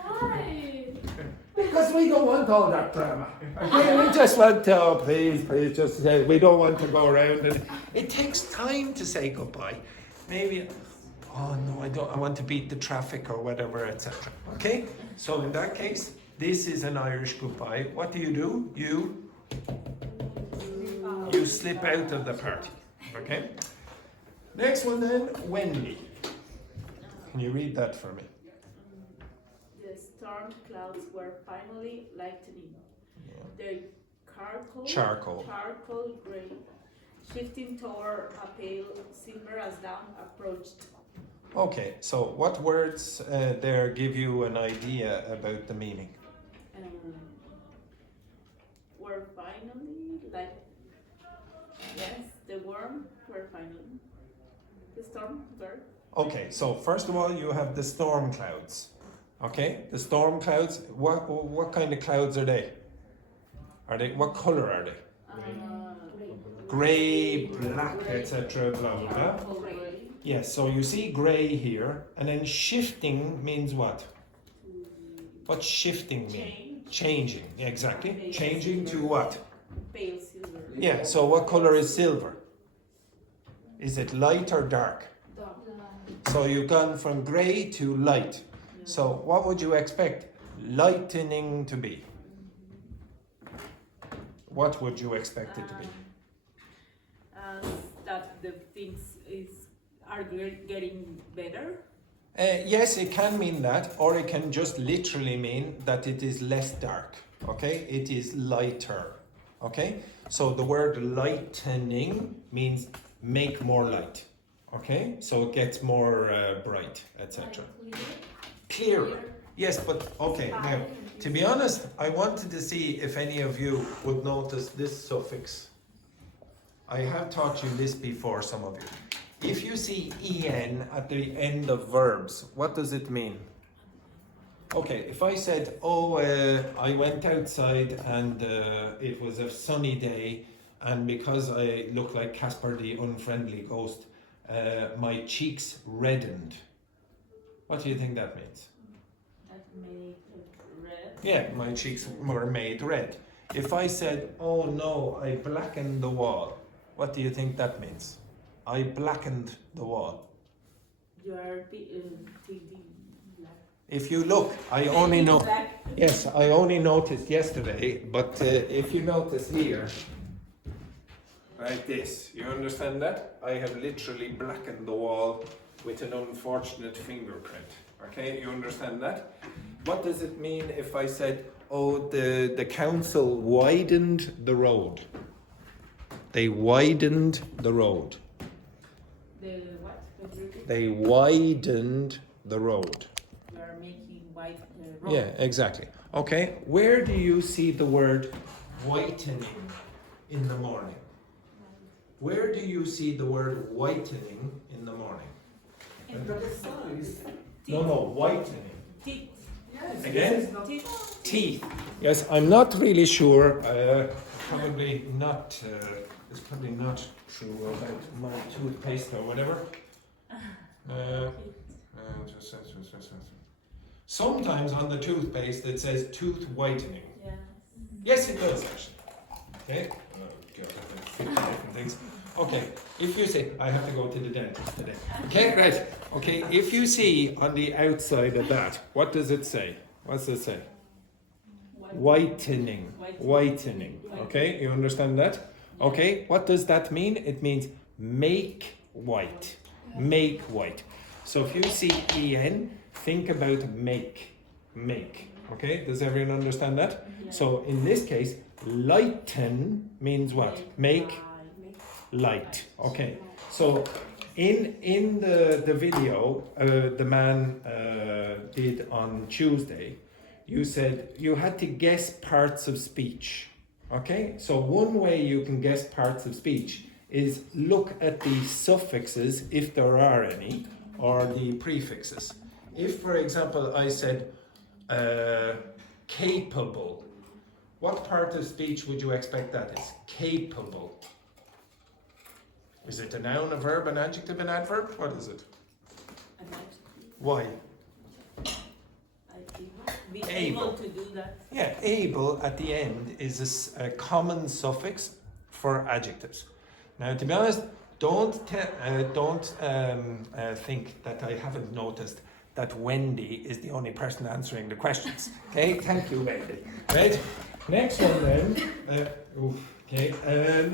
Why? Because we don't want all that drama. Okay, we just want to, please, just say, we don't want to go around. And it takes time to say goodbye. Maybe, oh no, I want to beat the traffic or whatever, etc. Okay? So in that case, this is an Irish goodbye. What do? You slip out of the party. Okay? Next one then, Wendy. Can you read that for me? The storm clouds were finally lightening. Yeah. The Charcoal. charcoal gray, shifting toward a pale silver as dawn approached. Okay, so what words there give you an idea about the meaning? Were finally like, yes, the worm were finally. The storm were. Okay, so first of all, you have the storm clouds. Okay, the storm clouds. What kind of clouds are they? What color are they? Grey, black, etc. Blah blah blah. Yes, so you see grey here, and then shifting means what? What's shifting mean? Changing. Yeah, exactly. Changing to what? Pale silver. Yeah. So what color is silver? Is it light or dark? So you've gone from grey to light. So what would you expect lightening to be? What would you expect it to be? That the things are getting better. Yes, it can mean that, or it can just literally mean that it is less dark. Okay, it is lighter. Okay, so the word lightening means make more light. Okay, so it gets more bright, etc. Clearer. Yes, but okay, now, to be honest, I wanted to see if any of you would notice this suffix. I have taught you this before, some of you. If you see en at the end of verbs, what does it mean? Okay, if I said, I went outside and it was a sunny day, and because I look like Casper the Unfriendly Ghost, my cheeks reddened. What do you think that means? That made it red. Yeah, my cheeks were made red. If I said, oh no, I blackened the wall, what do you think that means? I blackened the wall. You are thinking black. If you look, I only know. Yes, I only noticed yesterday, but if you notice here, like this, you understand that? I have literally blackened the wall with an unfortunate fingerprint. Okay, you understand that? What does it mean if I said, oh, the council widened the road? They widened the road. The what? They widened the road. You are making white road. Yeah, exactly. Okay, where do you see the word whitening in the morning? Where do you see the word whitening in the morning? No, whitening. Teeth. Yes, Again? Teeth. Teeth. Yes, I'm not really sure. Probably not. It's probably not true about my toothpaste or whatever. Sometimes on the toothpaste it says tooth whitening. Yeah. Yes, it does actually. Okay. Different things. Okay. If you say I have to go to the dentist today. Okay, right. Okay. If you see on the outside of that, what does it say? What's it say? Whitening. Whitening. Okay. You understand that? Okay. What does that mean? It means make white. Make white. So if you see en, think about make. Make. Okay. Does everyone understand that? Yeah. So in this case, lighten means what? Make light. Okay. So in the video the man did on Tuesday, you said you had to guess parts of speech. Okay. So one way you can guess parts of speech is look at the suffixes, if there are any, or the prefixes. If, for example, I said capable, what part of speech would you expect that is? Capable. Is it a noun, a verb, an adjective, an adverb? What is it? Why? Be Able. able to do that. Yeah, able at the end is a common suffix for adjectives. Now, to be honest, don't think that I haven't noticed that Wendy is the only person answering the questions. Okay, thank you, Wendy. Right, next one then.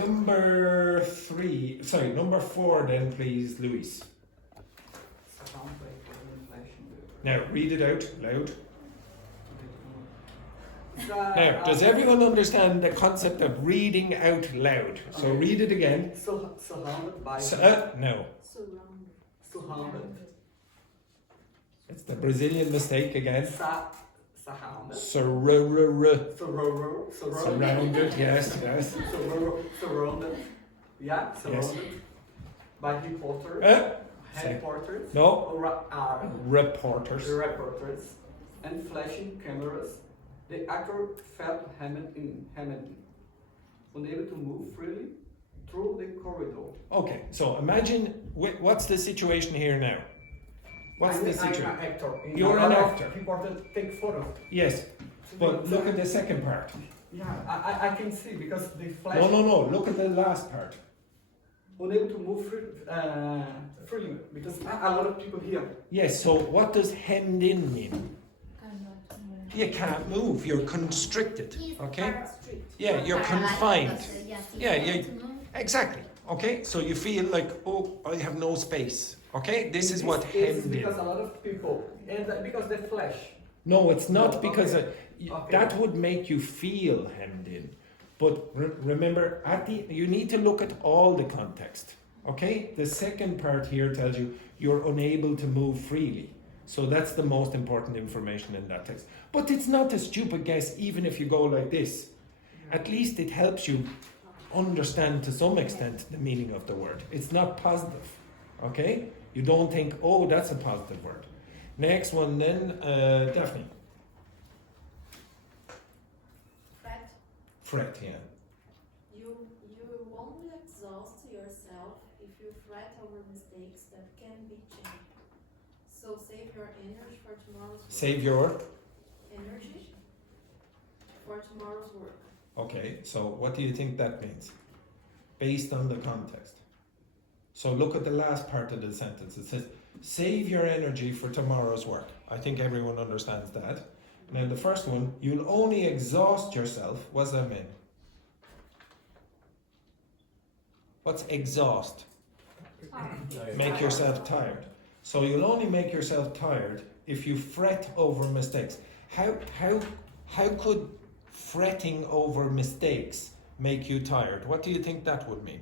Number 4 then, please, Luis. Now read it out loud. Now, does So, everyone understand the concept of reading out loud? So Okay. read it again. surrounded by No, Surrounded. surrounded. it's the Brazilian mistake again. Surrounded. Surrounded. Surrounded. Yes, yes. Surrounded. Yeah, surrounded by reporters, headquarters, No, or reporters. reporters, and flashing cameras. The actor felt hemmed in, unable to move freely through the corridor. Okay, so imagine what's the situation here now? What's the situation? I'm an actor. You're an actor. Reporters take photos. Yes, but look at the second part. Yeah, I can see because the flash. No. Look at the last part. Unable to move freely because a lot of people here. Yes. So what does hemmed in mean? You can't move. You're constricted. Okay. Yeah, you're confined. Yeah. Exactly. Okay. So you feel like, oh, I have no space. Okay. This is what It's hemmed in. because a lot of people and because the flash. No, it's not No, because okay. that would make you feel hemmed in. But remember, you need to look at all the context. Okay? The second part here tells you you're unable to move freely. So that's the most important information in that text. But it's not a stupid guess, even if you go like this. At least it helps you understand to some extent the meaning of the word. It's not positive. Okay? You don't think, oh, that's a positive word. Next one then, Daphne. Fret. Fret, yeah. You only exhaust yourself if you fret over mistakes that can be changed. So save your energy for tomorrow's work. Save your? Energy for tomorrow's work. Okay, so what do you think that means? Based on the context. So look at the last part of the sentence. It says, save your energy for tomorrow's work. I think everyone understands that. Now the first one, you'll only exhaust yourself. What's that mean? What's exhaust? Make yourself tired. So you'll only make yourself tired if you fret over mistakes. How could fretting over mistakes make you tired? What do you think that would mean?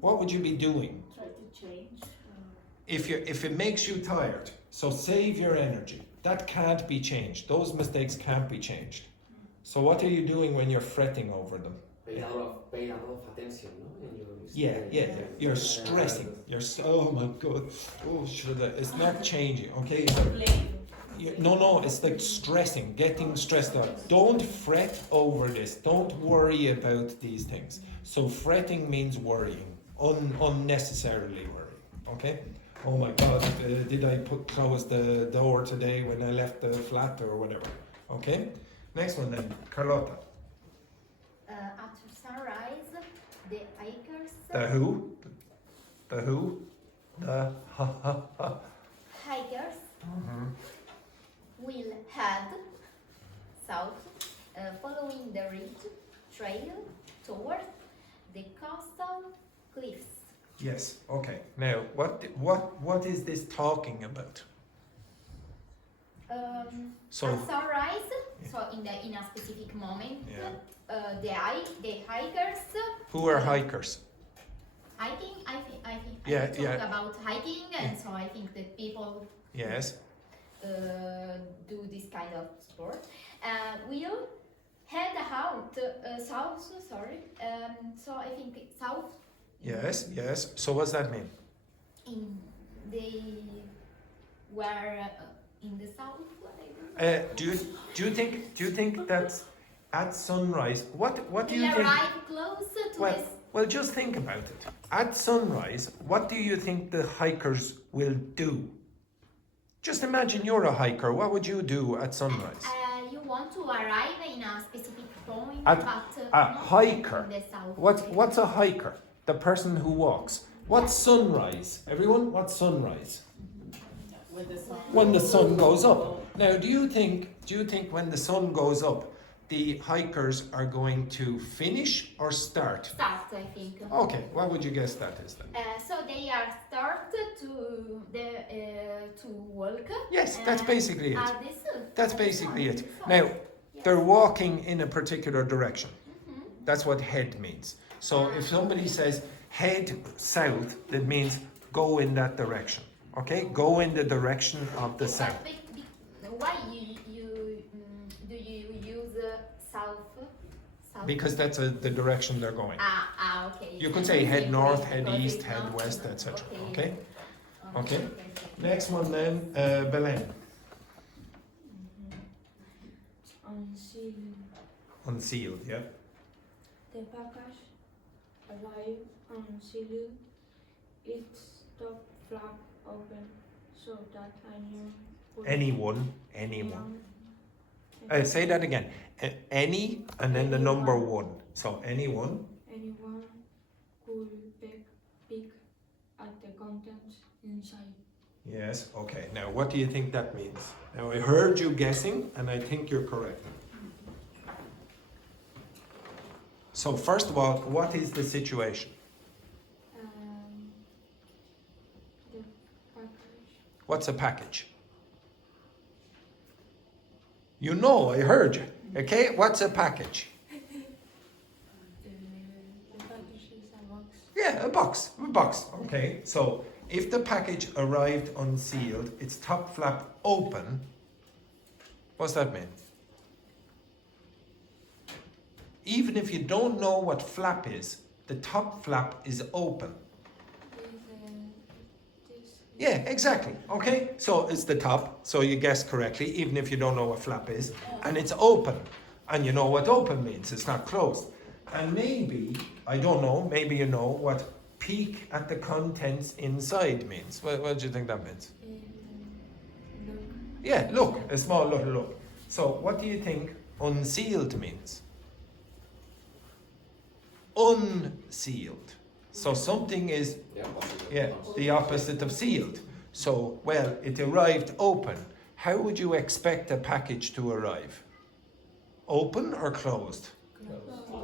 What would you be doing? Try to change. If it makes you tired, so save your energy. That can't be changed. Those mistakes can't be changed. So what are you doing when you're fretting over them? Pay a lot of attention, no? In your Yeah. You're stressing. Oh my God. Oh, it's not changing, okay? No, it's like stressing, getting stressed out. Don't fret over this. Don't worry about these things. So fretting means worrying, unnecessarily worrying, okay? Oh my God, did I close the door today when I left the flat or whatever? Okay? Next one then, Carlotta. After sunrise, the hikers. The who? The who? The Hikers will head south, following the ridge trail toward the coastal cliffs. Yes. Okay. Now, what is this talking about? So At sunrise, so in a specific moment, Yeah. the hikers. Who are hikers? I think Yeah, talk yeah. about hiking, and so I think that people Yes. do this kind of sport. Will head out south. Sorry. So I think south. Yes. So what's that mean? They were in the south. Do you think that's at sunrise? What do you They think? arrive close to this. Well, just think about it. At sunrise, what do you think the hikers will do? Just imagine you're a hiker. What would you do at sunrise? You want to arrive in a specific point, A but hiker. in the south. What's a hiker? The person who walks. What's sunrise? Everyone, what's sunrise? When the sun goes up. Now, do you think when the sun goes up, the hikers are going to finish or start? Start, I think. Okay, what would you guess that is then? So they are start to walk. Yes, that's basically it. This, That's basically it. so- Now, yes. they're walking in a particular direction. Mhm. That's what head means. So if somebody says head south, that means go in that direction. Okay, go in the direction of the But south. why do you use south? South? Because that's the direction they're going. Okay. You can say head north, head Because east, it's head not- west, etc. Okay. Okay? Okay. Next one then, Belen. Unsealed. Unsealed, yeah. The package arrived unsealed. Its top flap open so that Anyone. Say that again. Any and then the number one. So anyone. anyone could pick at the contents inside. Yes, okay. Now, what do you think that means? Now, I heard you guessing, and I think you're correct. So, first of all, what is the situation? The package. What's a package? You know, I heard you. Okay, what's a package? The package is a box. Yeah, a box. A box. Okay, so if the package arrived unsealed, its top flap open, what's that mean? Even if you don't know what flap is, the top flap is open. Yeah, exactly. Okay, so it's the top, so you guessed correctly, even if you don't know what flap is, and it's open. And you know what open means, it's not closed. And maybe, I don't know, maybe you know what peek at the contents inside means. What do you think that means? Look. Yeah, look, a small little look. So what do you think unsealed means? Unsealed. So something is, the opposite of sealed. So, well, it arrived open. How would you expect a package to arrive? Open or closed?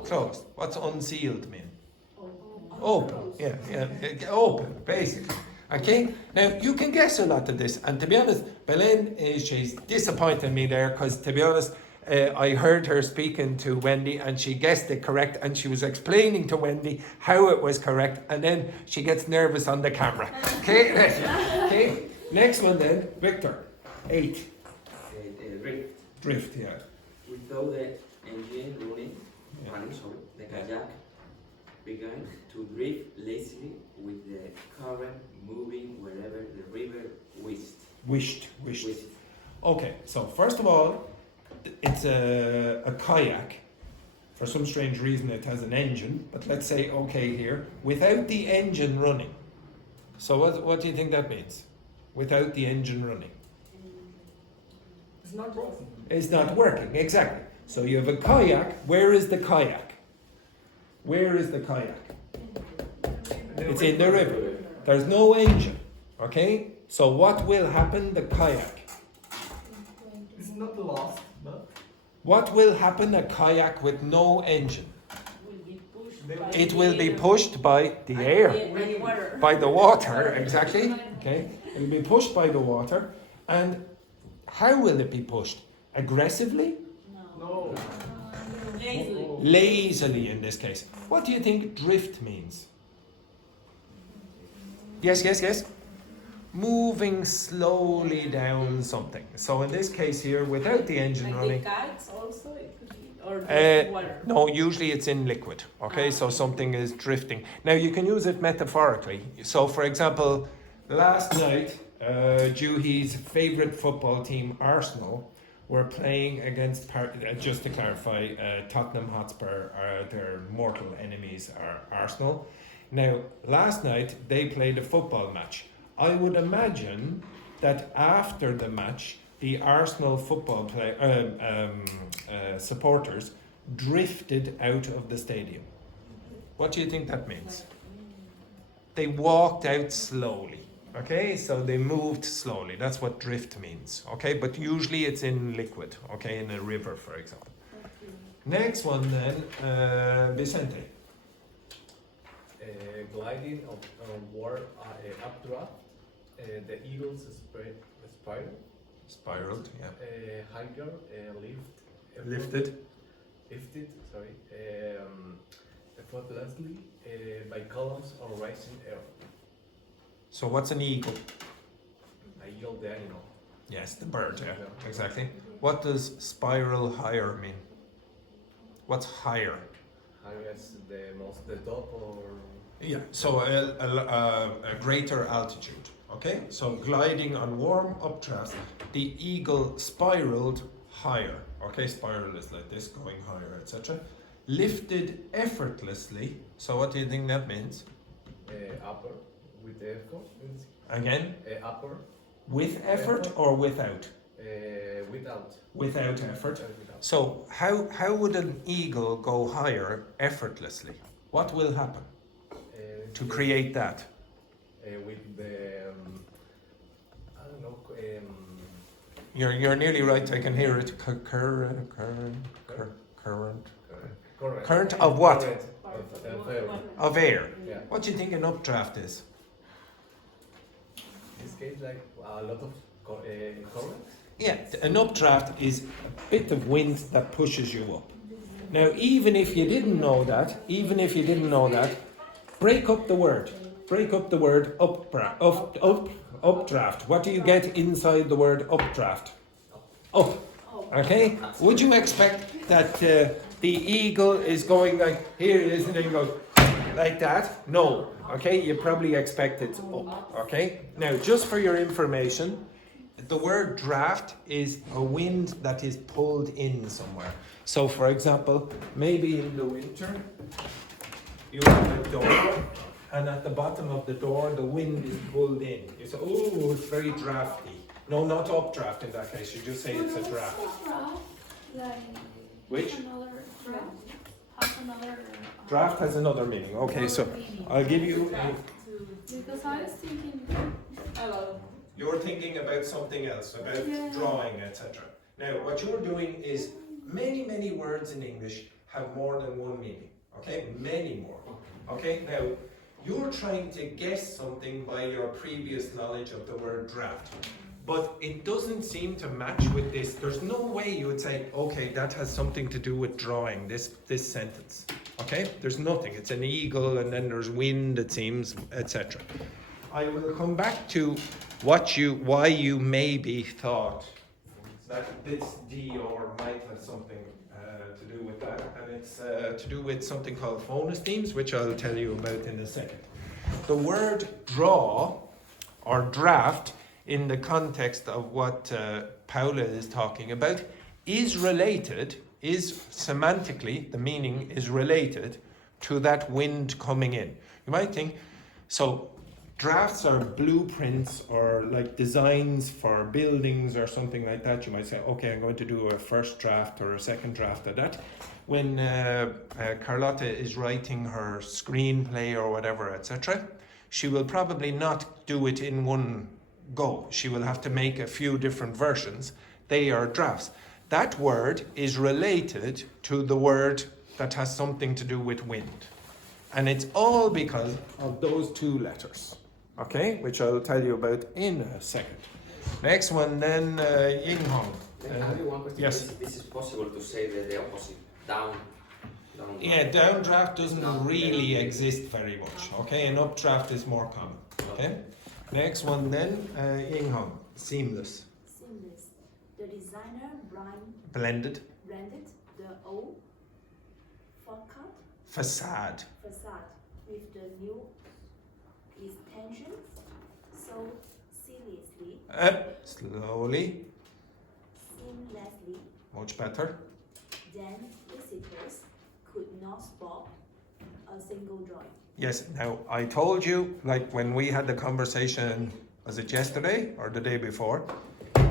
Closed. What's unsealed mean? Open. Yeah, open, basically. Okay? Now, you can guess a lot of this. And to be honest, Belen, she's disappointed me there because, to be honest, I heard her speaking to Wendy and she guessed it correct and she was explaining to Wendy how it was correct and then she gets nervous on the camera. Okay? Okay? Next one then, Victor. 8. Drift. Drift, yeah. Without the engine running, Yeah. the kayak began to drift lazily with the current moving wherever the river wished. Wished. Okay, so first of all, it's a kayak. For some strange reason it has an engine, but let's say, okay here, without the engine running. So what do you think that means? Without the engine running. It's not working. It's not working, exactly. So you have a kayak. Where is the kayak? Where is the kayak? It's in the river. There's no engine. Okay? So what will happen? The kayak. It's not lost, but What will happen? A kayak with no engine. It will be pushed by the air. By the water, exactly. Okay? It will be pushed by the water. And how will it be pushed? Aggressively? no. Lazily in this case. What do you think drift means? Yes. Moving slowly down something. So in this case here, without the engine running. Kites also, it could be, or just water. No, usually it's in liquid. Okay, so something is drifting. Now you can use it metaphorically. So for example, last night, Juhi's favourite football team, Arsenal, were playing against, just to clarify, Tottenham Hotspur, their mortal enemies are Arsenal. Now, last night they played a football match. I would imagine that after the match, the Arsenal football supporters drifted out of the stadium. What do you think that means? They walked out slowly. Okay, so they moved slowly. That's what drift means. Okay, but usually it's in liquid. Okay, in a river, for example. Next one then, Vicente. Gliding on war updraft. The eagles spiral. Spiraled, yeah. Higher Lifted. Sorry. Effortlessly by columns on rising air. So what's an eagle? I yield the animal. Yes, the bird, yeah, exactly. What does spiral higher mean? What's higher? Higher as the top or... Yeah, so a greater altitude, okay? So gliding on warm updrafts, the eagle spiraled higher, okay? Spiral is like this, going higher, etc. Lifted effortlessly, so what do you think that means? Upper with effort. Again? Upper. With effort or without? Without. Without effort. Without. So how would an eagle go higher effortlessly? What will happen to create that? With the I don't know. You're nearly right. I can hear it. Current of what? Current of air. Of air. Yeah. What do you think an updraft is? In this case, like a lot of current. Yeah, an updraft is a bit of wind that pushes you up. Now, even if you didn't know that, break up the word. Break up the word updraft. What do you get inside the word updraft? Up. Okay? Would you expect that the eagle is going like, here it is, and then goes like that? No. Okay? You probably expect it's up. Okay? Now, just for your information, the word draft is a wind that is pulled in somewhere. So, for example, maybe in the winter, you have a door, and at the bottom of the door, the wind is pulled in. You say, oh, it's very drafty. No, not updraft in that case. You just say it's a draft. Which? Draft has another meaning. Okay, so I'll give you a... Because I was thinking, You're thinking about something else, about drawing, etc. Now, what you're doing is many words in English have more than one meaning. Okay, many more. Okay, now you're trying to guess something by your previous knowledge of the word draft, but it doesn't seem to match with this. There's no way you would say, okay, that has something to do with drawing this sentence. Okay, there's nothing. It's an eagle, and then there's wind, it seems, etc. I will come back to why you maybe thought that this DR might have something to do with that, and it's to do with something called phonesthemes, which I'll tell you about in a second. The word draw or draft, in the context of what Paula is talking about, is semantically, the meaning is related to that wind coming in. You might think, so drafts are blueprints or like designs for buildings or something like that. You might say, okay, I'm going to do a first draft or a second draft of that. When Carlotta is writing her screenplay or whatever, etc., she will probably not do it in one go. She will have to make a few different versions. They are drafts. That word is related to the word that has something to do with wind. And it's all because of those two letters. Okay, which I'll tell you about in a second. Next one then, Ying Hong. I have one question. Yes. This is possible to say the opposite, down. Yeah, downdraft doesn't really exist very much. Okay, an updraft is more common. Okay. Next one then, Ying Hong. Seamless. Seamless. The designer Blended. branded the old Facade. facade with the new extensions so Slowly. seamlessly, Much better. then visitors could not spot a single joint. Yes, now I told you, like when we had the conversation, was it yesterday or the day before?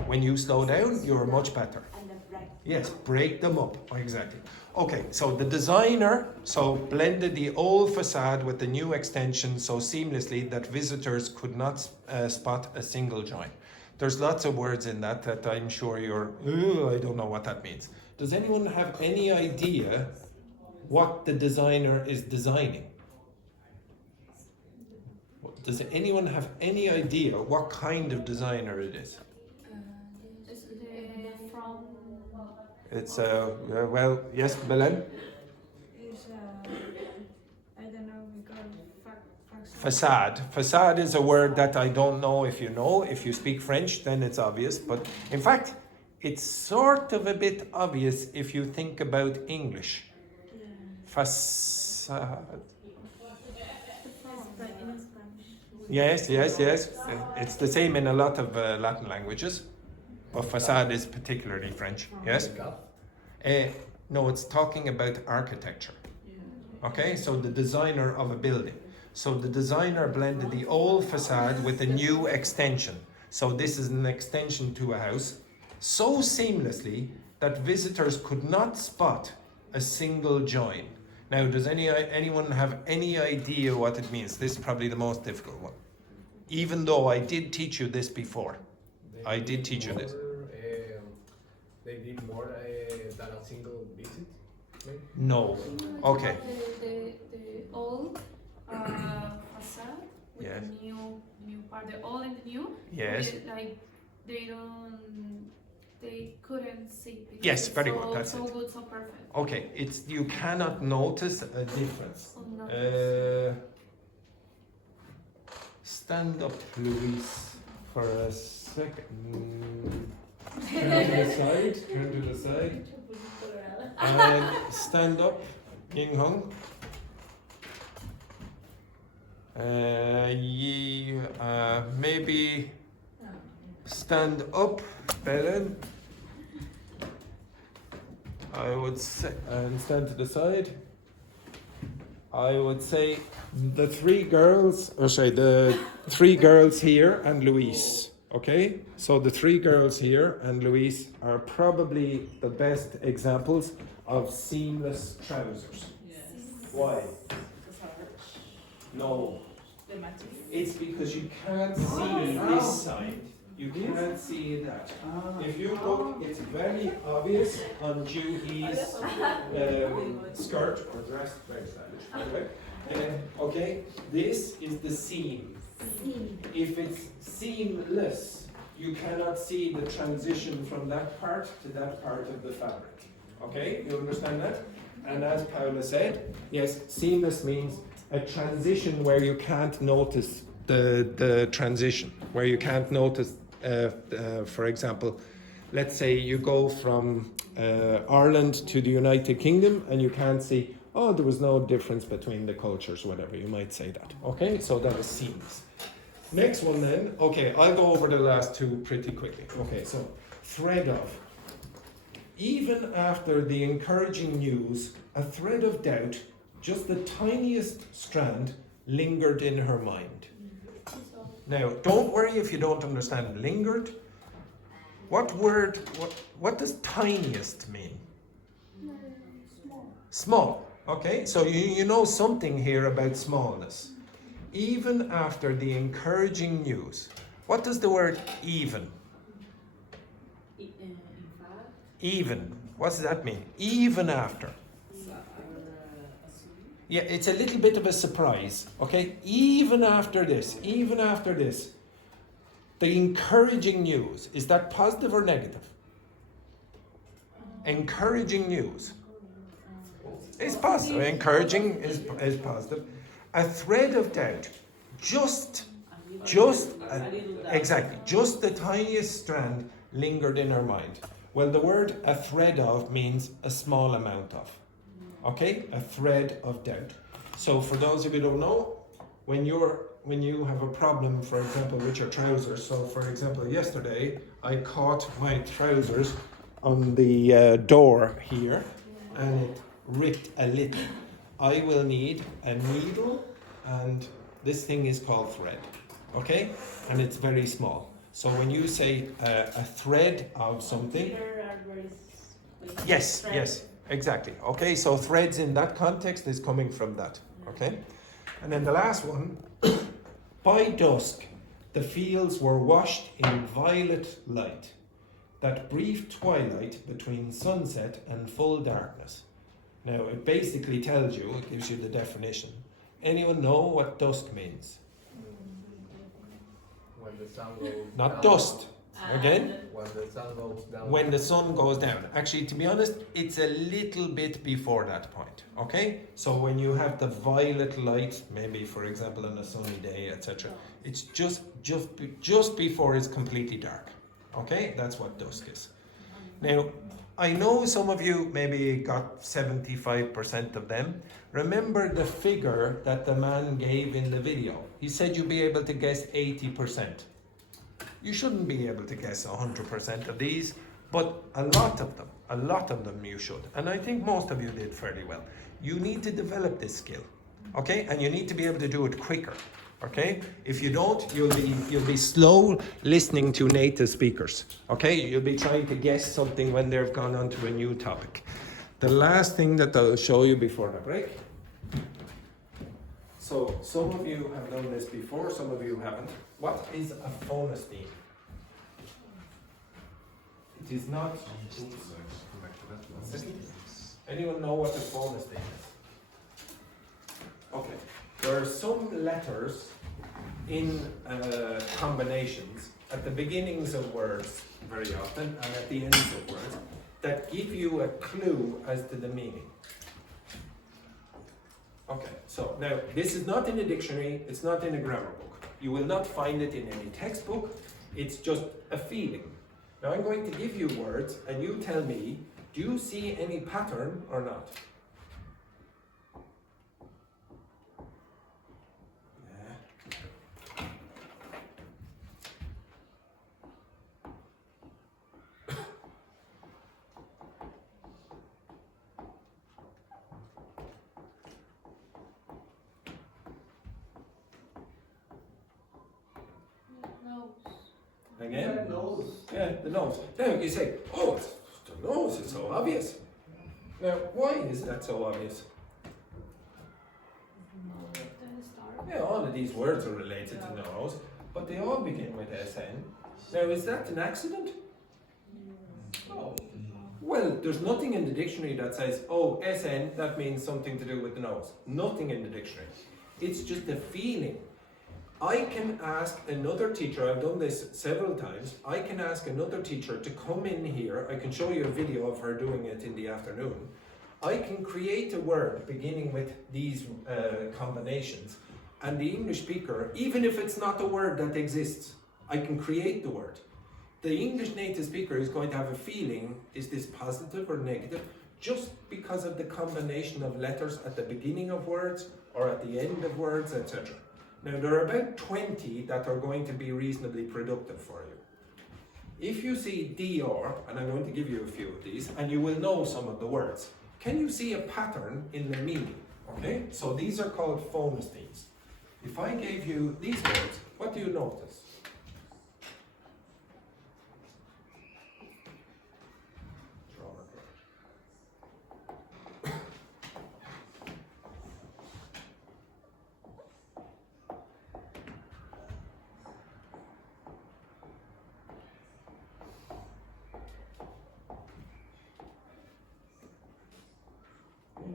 When you slow down, you're much better. And the break. Yes, break them up, exactly. Okay, so the designer blended the old facade with the new extension so seamlessly that visitors could not spot a single joint. There's lots of words in that I'm sure I don't know what that means. Does anyone have any idea what the designer is designing? Does anyone have any idea what kind of designer it is? From It's well, yes, Belen. is I don't know, we call it Facade. Facade is a word that I don't know if you know. If you speak French, then it's obvious. But in fact, it's sort of a bit obvious if you think about English. Facade. Yes. It's the same in a lot of Latin languages. But facade is particularly French. Yes? No, it's talking about architecture. Okay, so the designer of a building. So the designer blended the old facade with a new extension. So this is an extension to a house so seamlessly that visitors could not spot a single join. Now, does anyone have any idea what it means? This is probably the most difficult one. Even though I did teach you this before. I did teach you this. They did more than a single visit? Maybe? No. Okay. The old facade with Yes. the new part, the old and the new. Yes. Like they couldn't see. Because Yes, it's very so, good. That's so it. good, so perfect. Okay, it's you cannot notice a difference. Oh, no. Stand up, Luis, for a second. Turn to the side. Turn to the side. And stand up, Ying Hong. Maybe stand up, Belen. I would say, and stand to the side. I would say the three girls here and Louise. Okay, so the three girls here and Louise are probably the best examples of seamless trousers. Yes. Why? Because No, the material. it's because you can't see this side. You can't see that. If you look, it's very obvious on Juhi's skirt or dress, very stylish. Okay, this is the seam. If it's seamless, you cannot see the transition from that part to that part of the fabric. Okay, you understand that? And as Paula said, yes, seamless means a transition where you can't notice the transition, where you can't notice, for example, let's say you go from Ireland to the United Kingdom and you can't see, oh, there was no difference between the cultures, whatever, you might say that. Okay, so that is seamless. Next one then, okay, I'll go over the last two pretty quickly. Okay, so thread of. Even after the encouraging news, a thread of doubt, just the tiniest strand, lingered in her mind. Now, don't worry if you don't understand lingered. What does tiniest mean? Small. Okay, so you know something here about smallness. Even after the encouraging news. What does the word even? Even. What does that mean? Even after. Yeah, it's a little bit of a surprise. Okay, even after this, the encouraging news, is that positive or negative? Encouraging news. It's positive. Encouraging is positive. A thread of doubt, exactly, just the tiniest strand lingered in her mind. Well, the word a thread of means a small amount of. Okay, a thread of doubt. So for those of you who don't know, when you have a problem, for example, with your trousers. So for example, yesterday I caught my trousers on the door here, and it ripped a little. I will need a needle, and this thing is called thread, okay? And it's very small. So when you say a thread of something, yes, exactly. Okay, so threads in that context is coming from that, okay? And then the last one, by dusk, the fields were washed in violet light. that brief twilight between sunset and full darkness. Now, it basically tells you, it gives you the definition. Anyone know what dusk means? When the sun goes Not down. dust. Again? When the sun goes down. When the sun goes down. Actually, to be honest, it's a little bit before that point. Okay? So when you have the violet light, maybe for example on a sunny day, etc., it's just before it's completely dark. Okay? That's what dusk is. Now, I know some of you maybe got 75% of them. Remember the figure that the man gave in the video. He said you'd be able to guess 80%. You shouldn't be able to guess 100% of these, but a lot of them you should. And I think most of you did fairly well. You need to develop this skill, okay? And you need to be able to do it quicker, okay? If you don't, you'll be slow listening to native speakers, okay? You'll be trying to guess something when they've gone on to a new topic. The last thing that I'll show you before the break. So some of you have done this before, some of you haven't. What is a phonestheme? It is not. Anyone know what a phonestheme is? Okay. There are some letters in combinations at the beginnings of words very often and at the ends of words that give you a clue as to the meaning. Okay, so now this is not in a dictionary, it's not in a grammar book. You will not find it in any textbook, it's just a feeling. Now I'm going to give you words and you tell me, do you see any pattern or not? Again? The nose. Yeah, the nose. Now you say, oh, it's the nose is so obvious. Now, why is that so obvious? Yeah, all of these words are related to nose, but they all begin with SN. Now, is that an accident? Oh. Well, there's nothing in the dictionary that says, oh, SN, that means something to do with the nose. Nothing in the dictionary. It's just a feeling. I can ask another teacher, I've done this several times, I can ask another teacher to come in here, I can show you a video of her doing it in the afternoon. I can create a word beginning with these combinations, and the English speaker, even if it's not a word that exists, I can create the word. The English native speaker is going to have a feeling, is this positive or negative, just because of the combination of letters at the beginning of words or at the end of words, etc. Now there are about 20 that are going to be reasonably productive for you. If you see DR, and I'm going to give you a few of these, and you will know some of the words, can you see a pattern in the meaning? Okay, so these are called phonesthemes. If I gave you these words, what do you notice?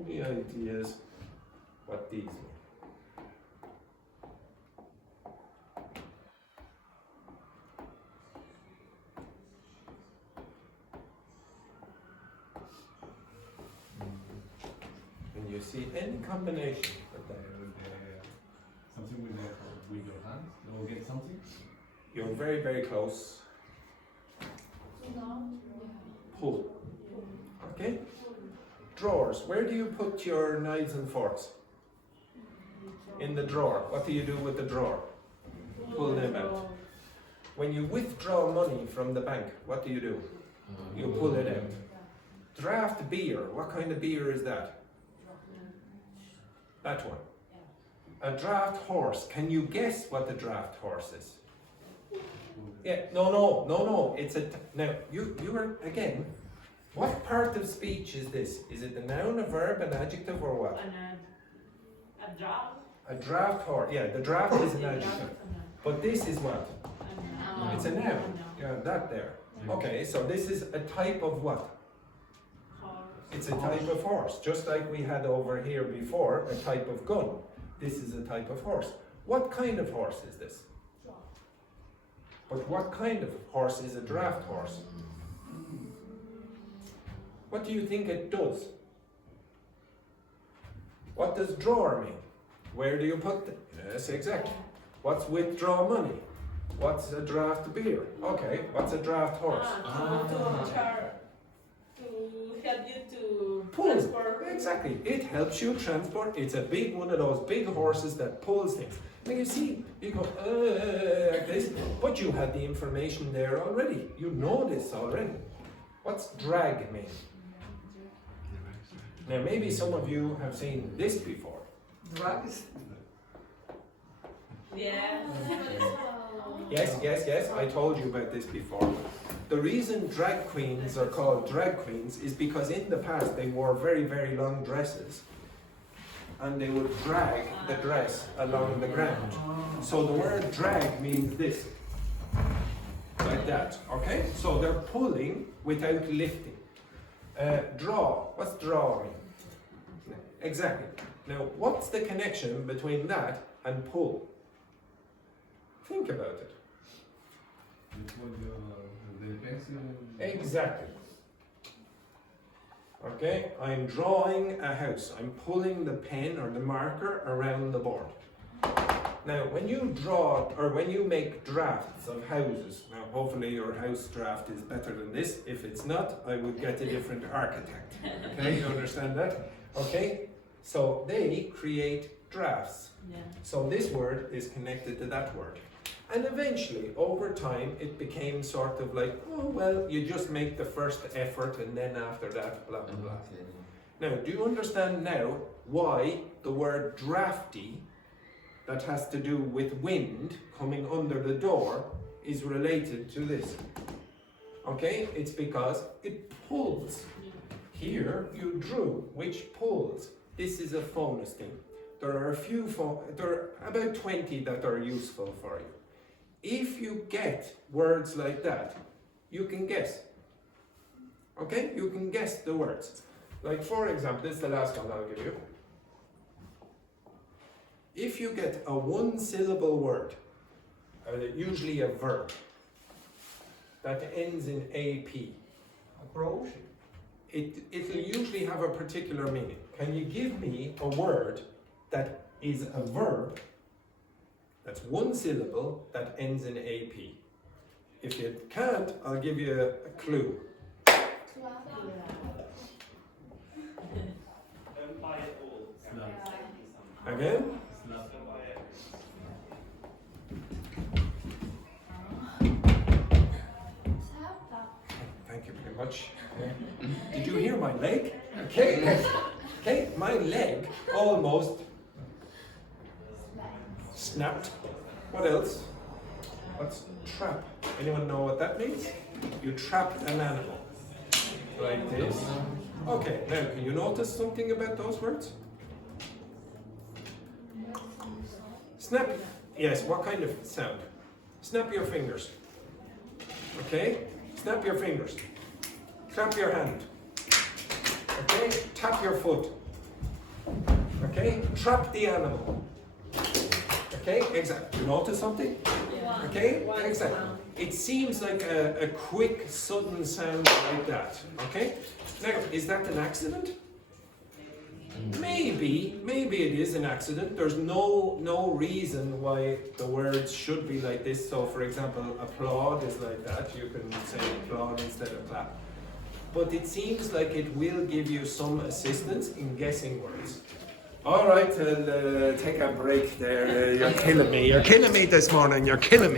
Any ideas what these mean? Can you see any combination of that? Something with your hands, you will get something. You're very, very close. Pull. Okay? Drawers. Where do you put your knives and forks? In the drawer. What do you do with the drawer? Pull them out. When you withdraw money from the bank, what do? You pull it out. Draft beer. What kind of beer is that? That one. A draft horse. Can you guess what the draft horse is? Yeah, no. It's a now you are again. What part of speech is this? Is it a noun, a verb, an adjective, or what? A draft. A draft horse. Yeah, the draft is an adjective. But this is what? A It's a noun. Yeah, that there. Okay, so this is a type of what? It's a type of horse, just like we had over here before, a type of gun. This is a type of horse. What kind of horse is this? But what kind of horse is a draft horse? What do you think it does? What does drawer mean? Where do you put it? Yes, exactly. What's withdraw money? What's a draft beer? Okay, what's a draft horse? To help you to Pull. transport. Exactly. It helps you transport. It's a big one of those big horses that pulls things. Now you see, you go like this, but you had the information there already. You know this already. What's drag mean? Now maybe some of you have seen this before. Drugs. Yeah. Yes, I told you about this before. The reason drag queens are called drag queens is because in the past they wore very, very long dresses and they would drag the dress along the ground. So the word drag means this, like that, okay? So they're pulling without lifting. Draw, what's draw mean? Exactly. Now, what's the connection between that and pull? Think about it. Exactly. Okay, I'm drawing a house. I'm pulling the pen or the marker around the board. Now, when you draw or when you make drafts of houses, now hopefully your house draft is better than this. If it's not, I would get a different architect. Okay, you understand that? Okay, so they create drafts. Yeah. So this word is connected to that word. And eventually, over time, it became sort of like, oh, well, you just make the first effort and then after that, blah, blah, blah. Now, do you understand now why the word drafty, that has to do with wind coming under the door, is related to this? Okay, it's because it pulls. Here, you drew, which pulls. This is a phonestheme. There are there are about 20 that are useful for you. If you get words like that, you can guess. Okay? You can guess the words. Like, for example, this is the last one I'll give you. If you get a one-syllable word, usually a verb, that ends in AP, Approach. it'll usually have a particular meaning. Can you give me a word that is a verb, that's one syllable, that ends in AP? If you can't, I'll give you a clue. Again? Thank you very much. Did you hear my leg? Okay. Okay, my leg almost snapped. What else? What's trap? Anyone know what that means? You trapped an animal. Like this. Okay, now can you notice something about those words? Snap. Yes, what kind of sound? Snap your fingers. Okay? Snap your fingers. Clap your hand. Okay? Tap your foot. Okay? Trap the animal. Okay? Exactly. You notice something? Yeah. Okay? Exactly. It seems like a quick, sudden sound like that. Okay? Now, is that an accident? Maybe it is an accident. There's no reason why the words should be like this. So, for example, applaud is like that. You can say applaud instead of clap. But it seems like it will give you some assistance in guessing words. All right, I'll take a break there. You're killing me. You're killing me this morning. You're killing me.